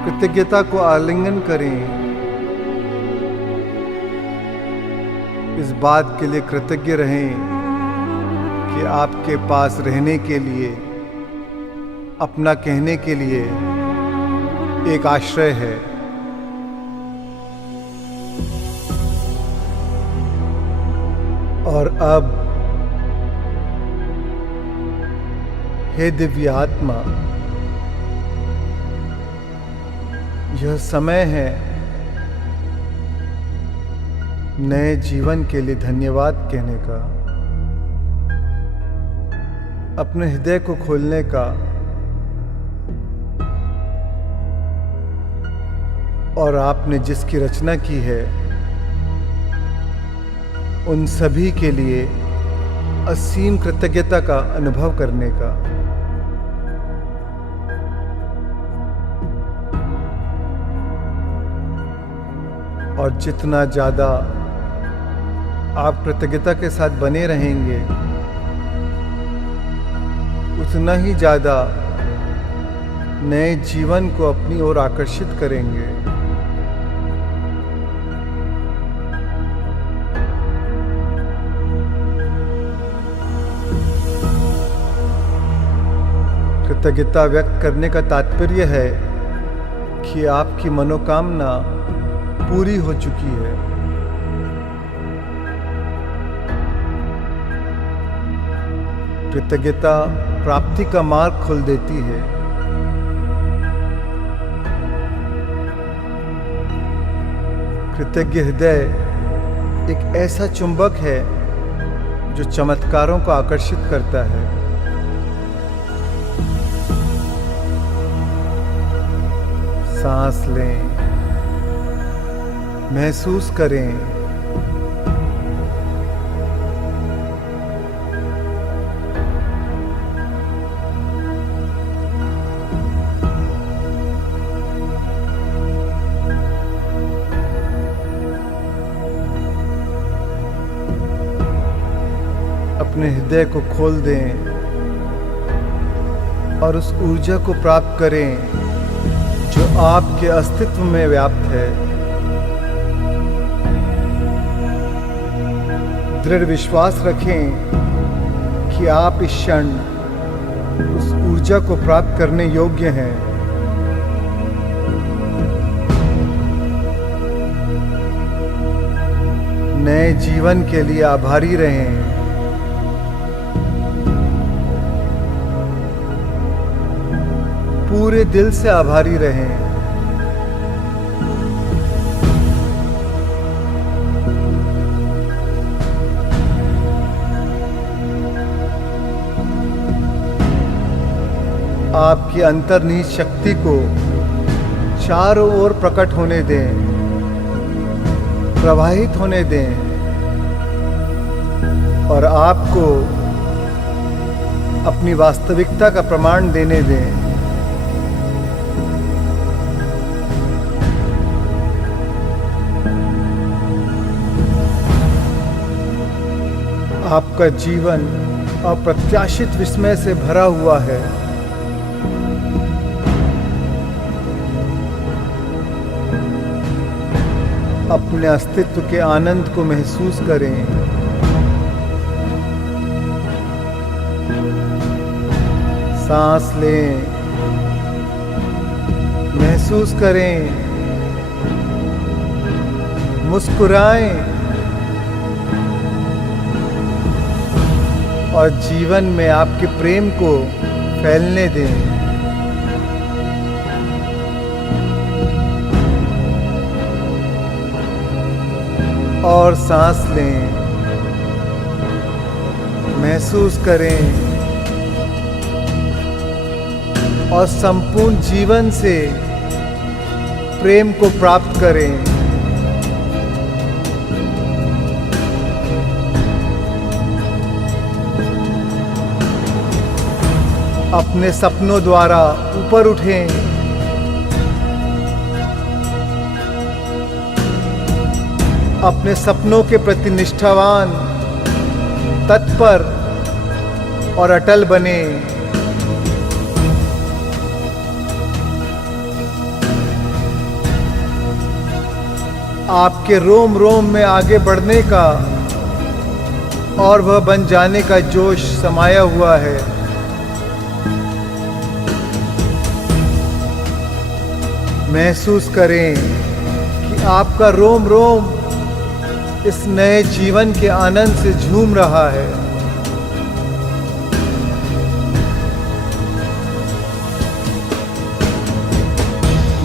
कृतज्ञता को आलिंगन करें। इस बात के लिए कृतज्ञ रहें कि आपके पास रहने के लिए, अपना कहने के लिए एक आश्रय है। और अब हे दिव्य आत्मा, यह समय है नए जीवन के लिए धन्यवाद कहने का, अपने हृदय को खोलने का और आपने जिसकी रचना की है उन सभी के लिए असीम कृतज्ञता का अनुभव करने का। और जितना ज़्यादा आप कृतज्ञता के साथ बने रहेंगे, उतना ही ज़्यादा नए जीवन को अपनी ओर आकर्षित करेंगे। कृतज्ञता व्यक्त करने का तात्पर्य है कि आपकी मनोकामना पूरी हो चुकी है। कृतज्ञता प्राप्ति का मार्ग खोल देती है। कृतज्ञ हृदय एक ऐसा चुंबक है जो चमत्कारों को आकर्षित करता है। सांस लें, महसूस करें अपने हृदय को खोल दें और उस ऊर्जा को प्राप्त करें जो आपके अस्तित्व में व्याप्त है। दृढ़ विश्वास रखें कि आप इस क्षण उस ऊर्जा को प्राप्त करने योग्य हैं। नए जीवन के लिए आभारी रहें। पूरे दिल से आभारी रहें। आपकी अंतर्निहित शक्ति को चारों ओर प्रकट होने दें, प्रवाहित होने दें और आपको अपनी वास्तविकता का प्रमाण देने दें। आपका जीवन अप्रत्याशित विस्मय से भरा हुआ है। अपने अस्तित्व के आनंद को महसूस करें। सांस लें, महसूस करें, मुस्कुराएं और जीवन में आपके प्रेम को फैलने दें। और सांस लें, महसूस करें और संपूर्ण जीवन से प्रेम को प्राप्त करें। अपने सपनों द्वारा ऊपर उठें। अपने सपनों के प्रति निष्ठावान, तत्पर और अटल बने। आपके रोम रोम में आगे बढ़ने का और वह बन जाने का जोश समाया हुआ है। महसूस करें कि आपका रोम रोम इस नए जीवन के आनंद से झूम रहा है।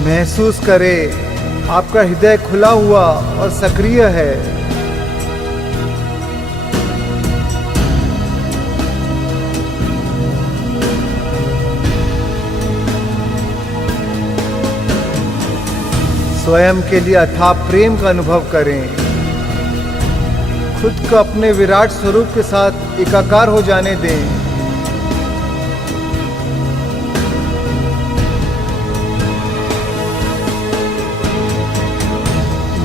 महसूस करें आपका हृदय खुला हुआ और सक्रिय है। स्वयं के लिए अथाह प्रेम का अनुभव करें। खुद को अपने विराट स्वरूप के साथ एकाकार हो जाने दें।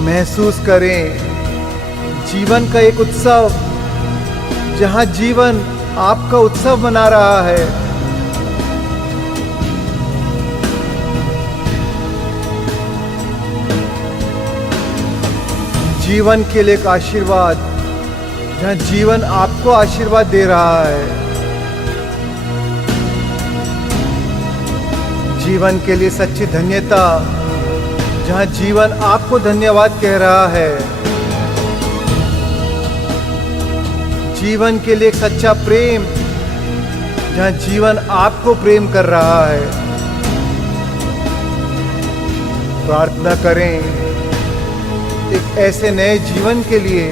महसूस करें जीवन का एक उत्सव, जहां जीवन आपका उत्सव मना रहा है। जीवन के लिए एक आशीर्वाद, जहां जीवन आपको आशीर्वाद दे रहा है। जीवन के लिए सच्ची धन्यता, जहां जीवन आपको धन्यवाद कह रहा है। जीवन के लिए एक सच्चा प्रेम, जहां जीवन आपको प्रेम कर रहा है। प्रार्थना करें एक ऐसे नए जीवन के लिए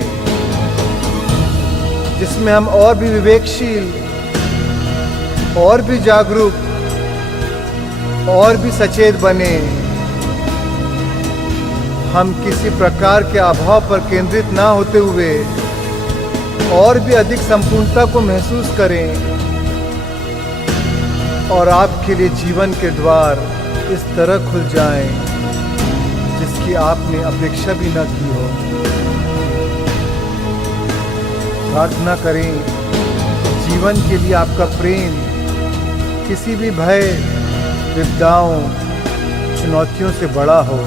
जिसमें हम और भी विवेकशील, और भी जागरूक, और भी सचेत बने। हम किसी प्रकार के अभाव पर केंद्रित ना होते हुए और भी अधिक संपूर्णता को महसूस करें और आपके लिए जीवन के द्वार इस तरह खुल जाएं जिसकी आपने अपेक्षा भी न की हो। प्रार्थना करें जीवन के लिए आपका प्रेम किसी भी भय, विपदाओं, चुनौतियों से बड़ा हो।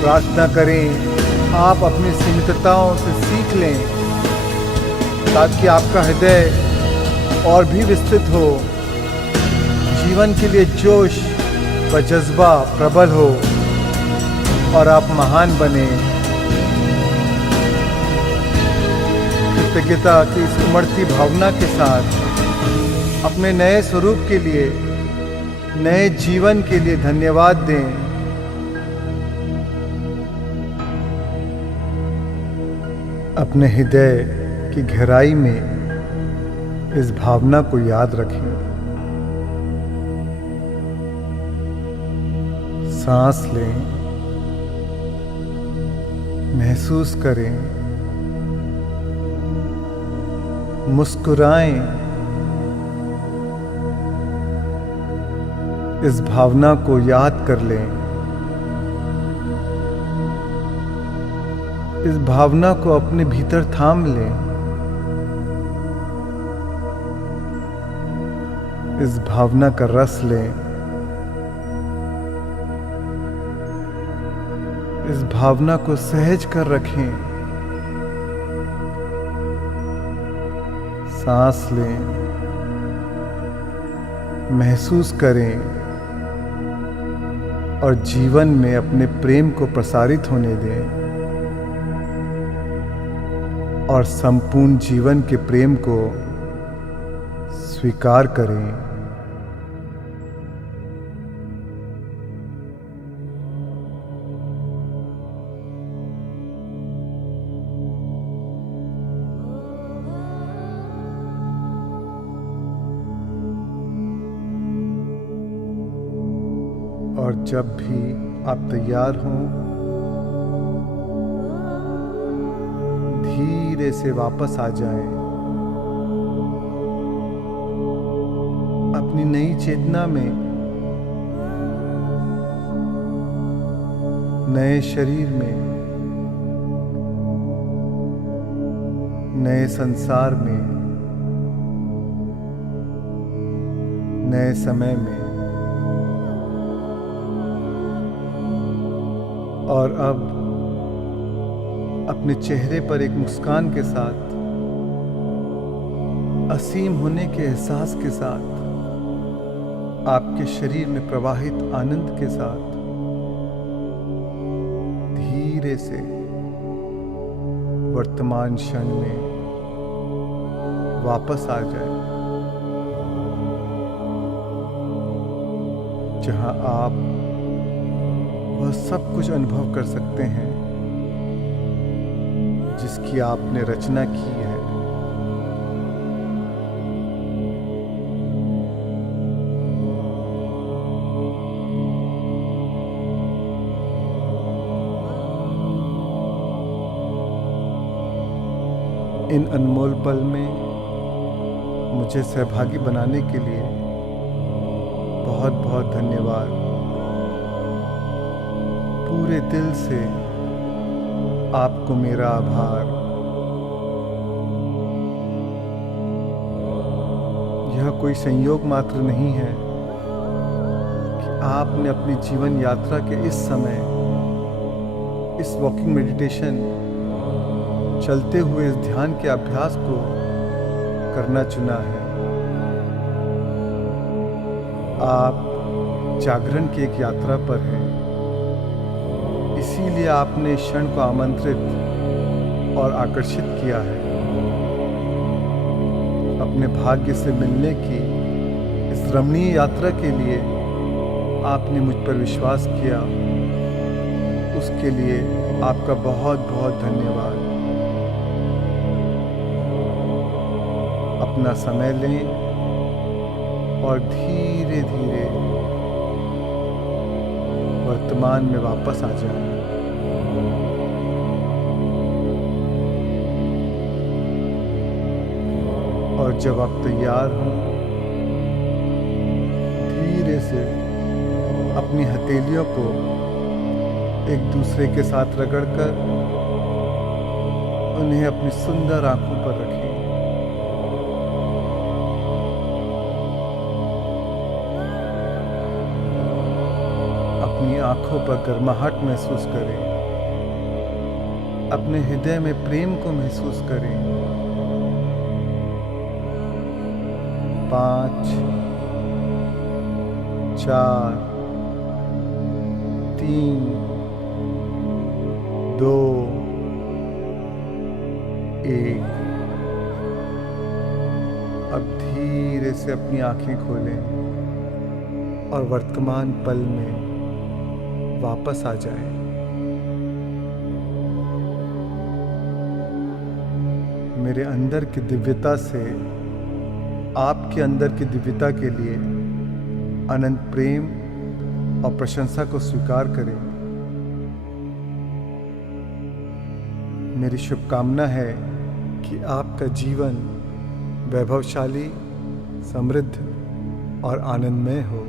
प्रार्थना करें आप अपनी सीमितताओं से सीख लें ताकि आपका हृदय और भी विस्तृत हो, जीवन के लिए जोश व जज्बा प्रबल हो और आप महान बने। कृतज्ञता की इस उमड़ती भावना के साथ अपने नए स्वरूप के लिए, नए जीवन के लिए धन्यवाद दें। अपने हृदय की गहराई में इस भावना को याद रखें। सांस लें, महसूस करें, मुस्कुराएं। इस भावना को याद कर लें। इस भावना को अपने भीतर थाम लें। इस भावना का रस लें। इस भावना को सहज कर रखें। सांस लें, महसूस करें और जीवन में अपने प्रेम को प्रसारित होने दें और संपूर्ण जीवन के प्रेम को स्वीकार करें। और जब भी आप तैयार हों, धीरे से वापस आ जाएं। अपनी नई चेतना में, नए शरीर में, नए संसार में, नए समय में। और अब अपने चेहरे पर एक मुस्कान के साथ, असीम होने के एहसास के साथ, आपके शरीर में प्रवाहित आनंद के साथ धीरे से वर्तमान क्षण में वापस आ जाए, जहां आप वह सब कुछ अनुभव कर सकते हैं जिसकी आपने रचना की है। इन अनमोल पल में मुझे सहभागी बनाने के लिए बहुत बहुत धन्यवाद। पूरे दिल से आपको मेरा आभार। यह कोई संयोग मात्र नहीं है कि आपने अपनी जीवन यात्रा के इस समय, इस वॉकिंग मेडिटेशन, चलते हुए इस ध्यान के अभ्यास को करना चुना है। आप जागरण की एक यात्रा पर हैं, इसीलिए आपने इस क्षण को आमंत्रित और आकर्षित किया है। अपने भाग्य से मिलने की इस रमणीय यात्रा के लिए आपने मुझ पर विश्वास किया, उसके लिए आपका बहुत बहुत धन्यवाद। अपना समय लें और धीरे धीरे वर्तमान में वापस आ जाएं। और जब आप तैयार हों, धीरे से अपनी हथेलियों को एक दूसरे के साथ रगड़कर उन्हें अपनी सुंदर आंखों पर रखें। अपनी आंखों पर गर्माहट महसूस करें। अपने हृदय में प्रेम को महसूस करें। 5, 4, 3, 2, 1। अब धीरे से अपनी आंखें खोलें और वर्तमान पल में वापस आ जाएं। मेरे अंदर की दिव्यता से आपके अंदर की दिव्यता के लिए अनंत प्रेम और प्रशंसा को स्वीकार करें। मेरी शुभकामना है कि आपका जीवन वैभवशाली, समृद्ध और आनंदमय हो।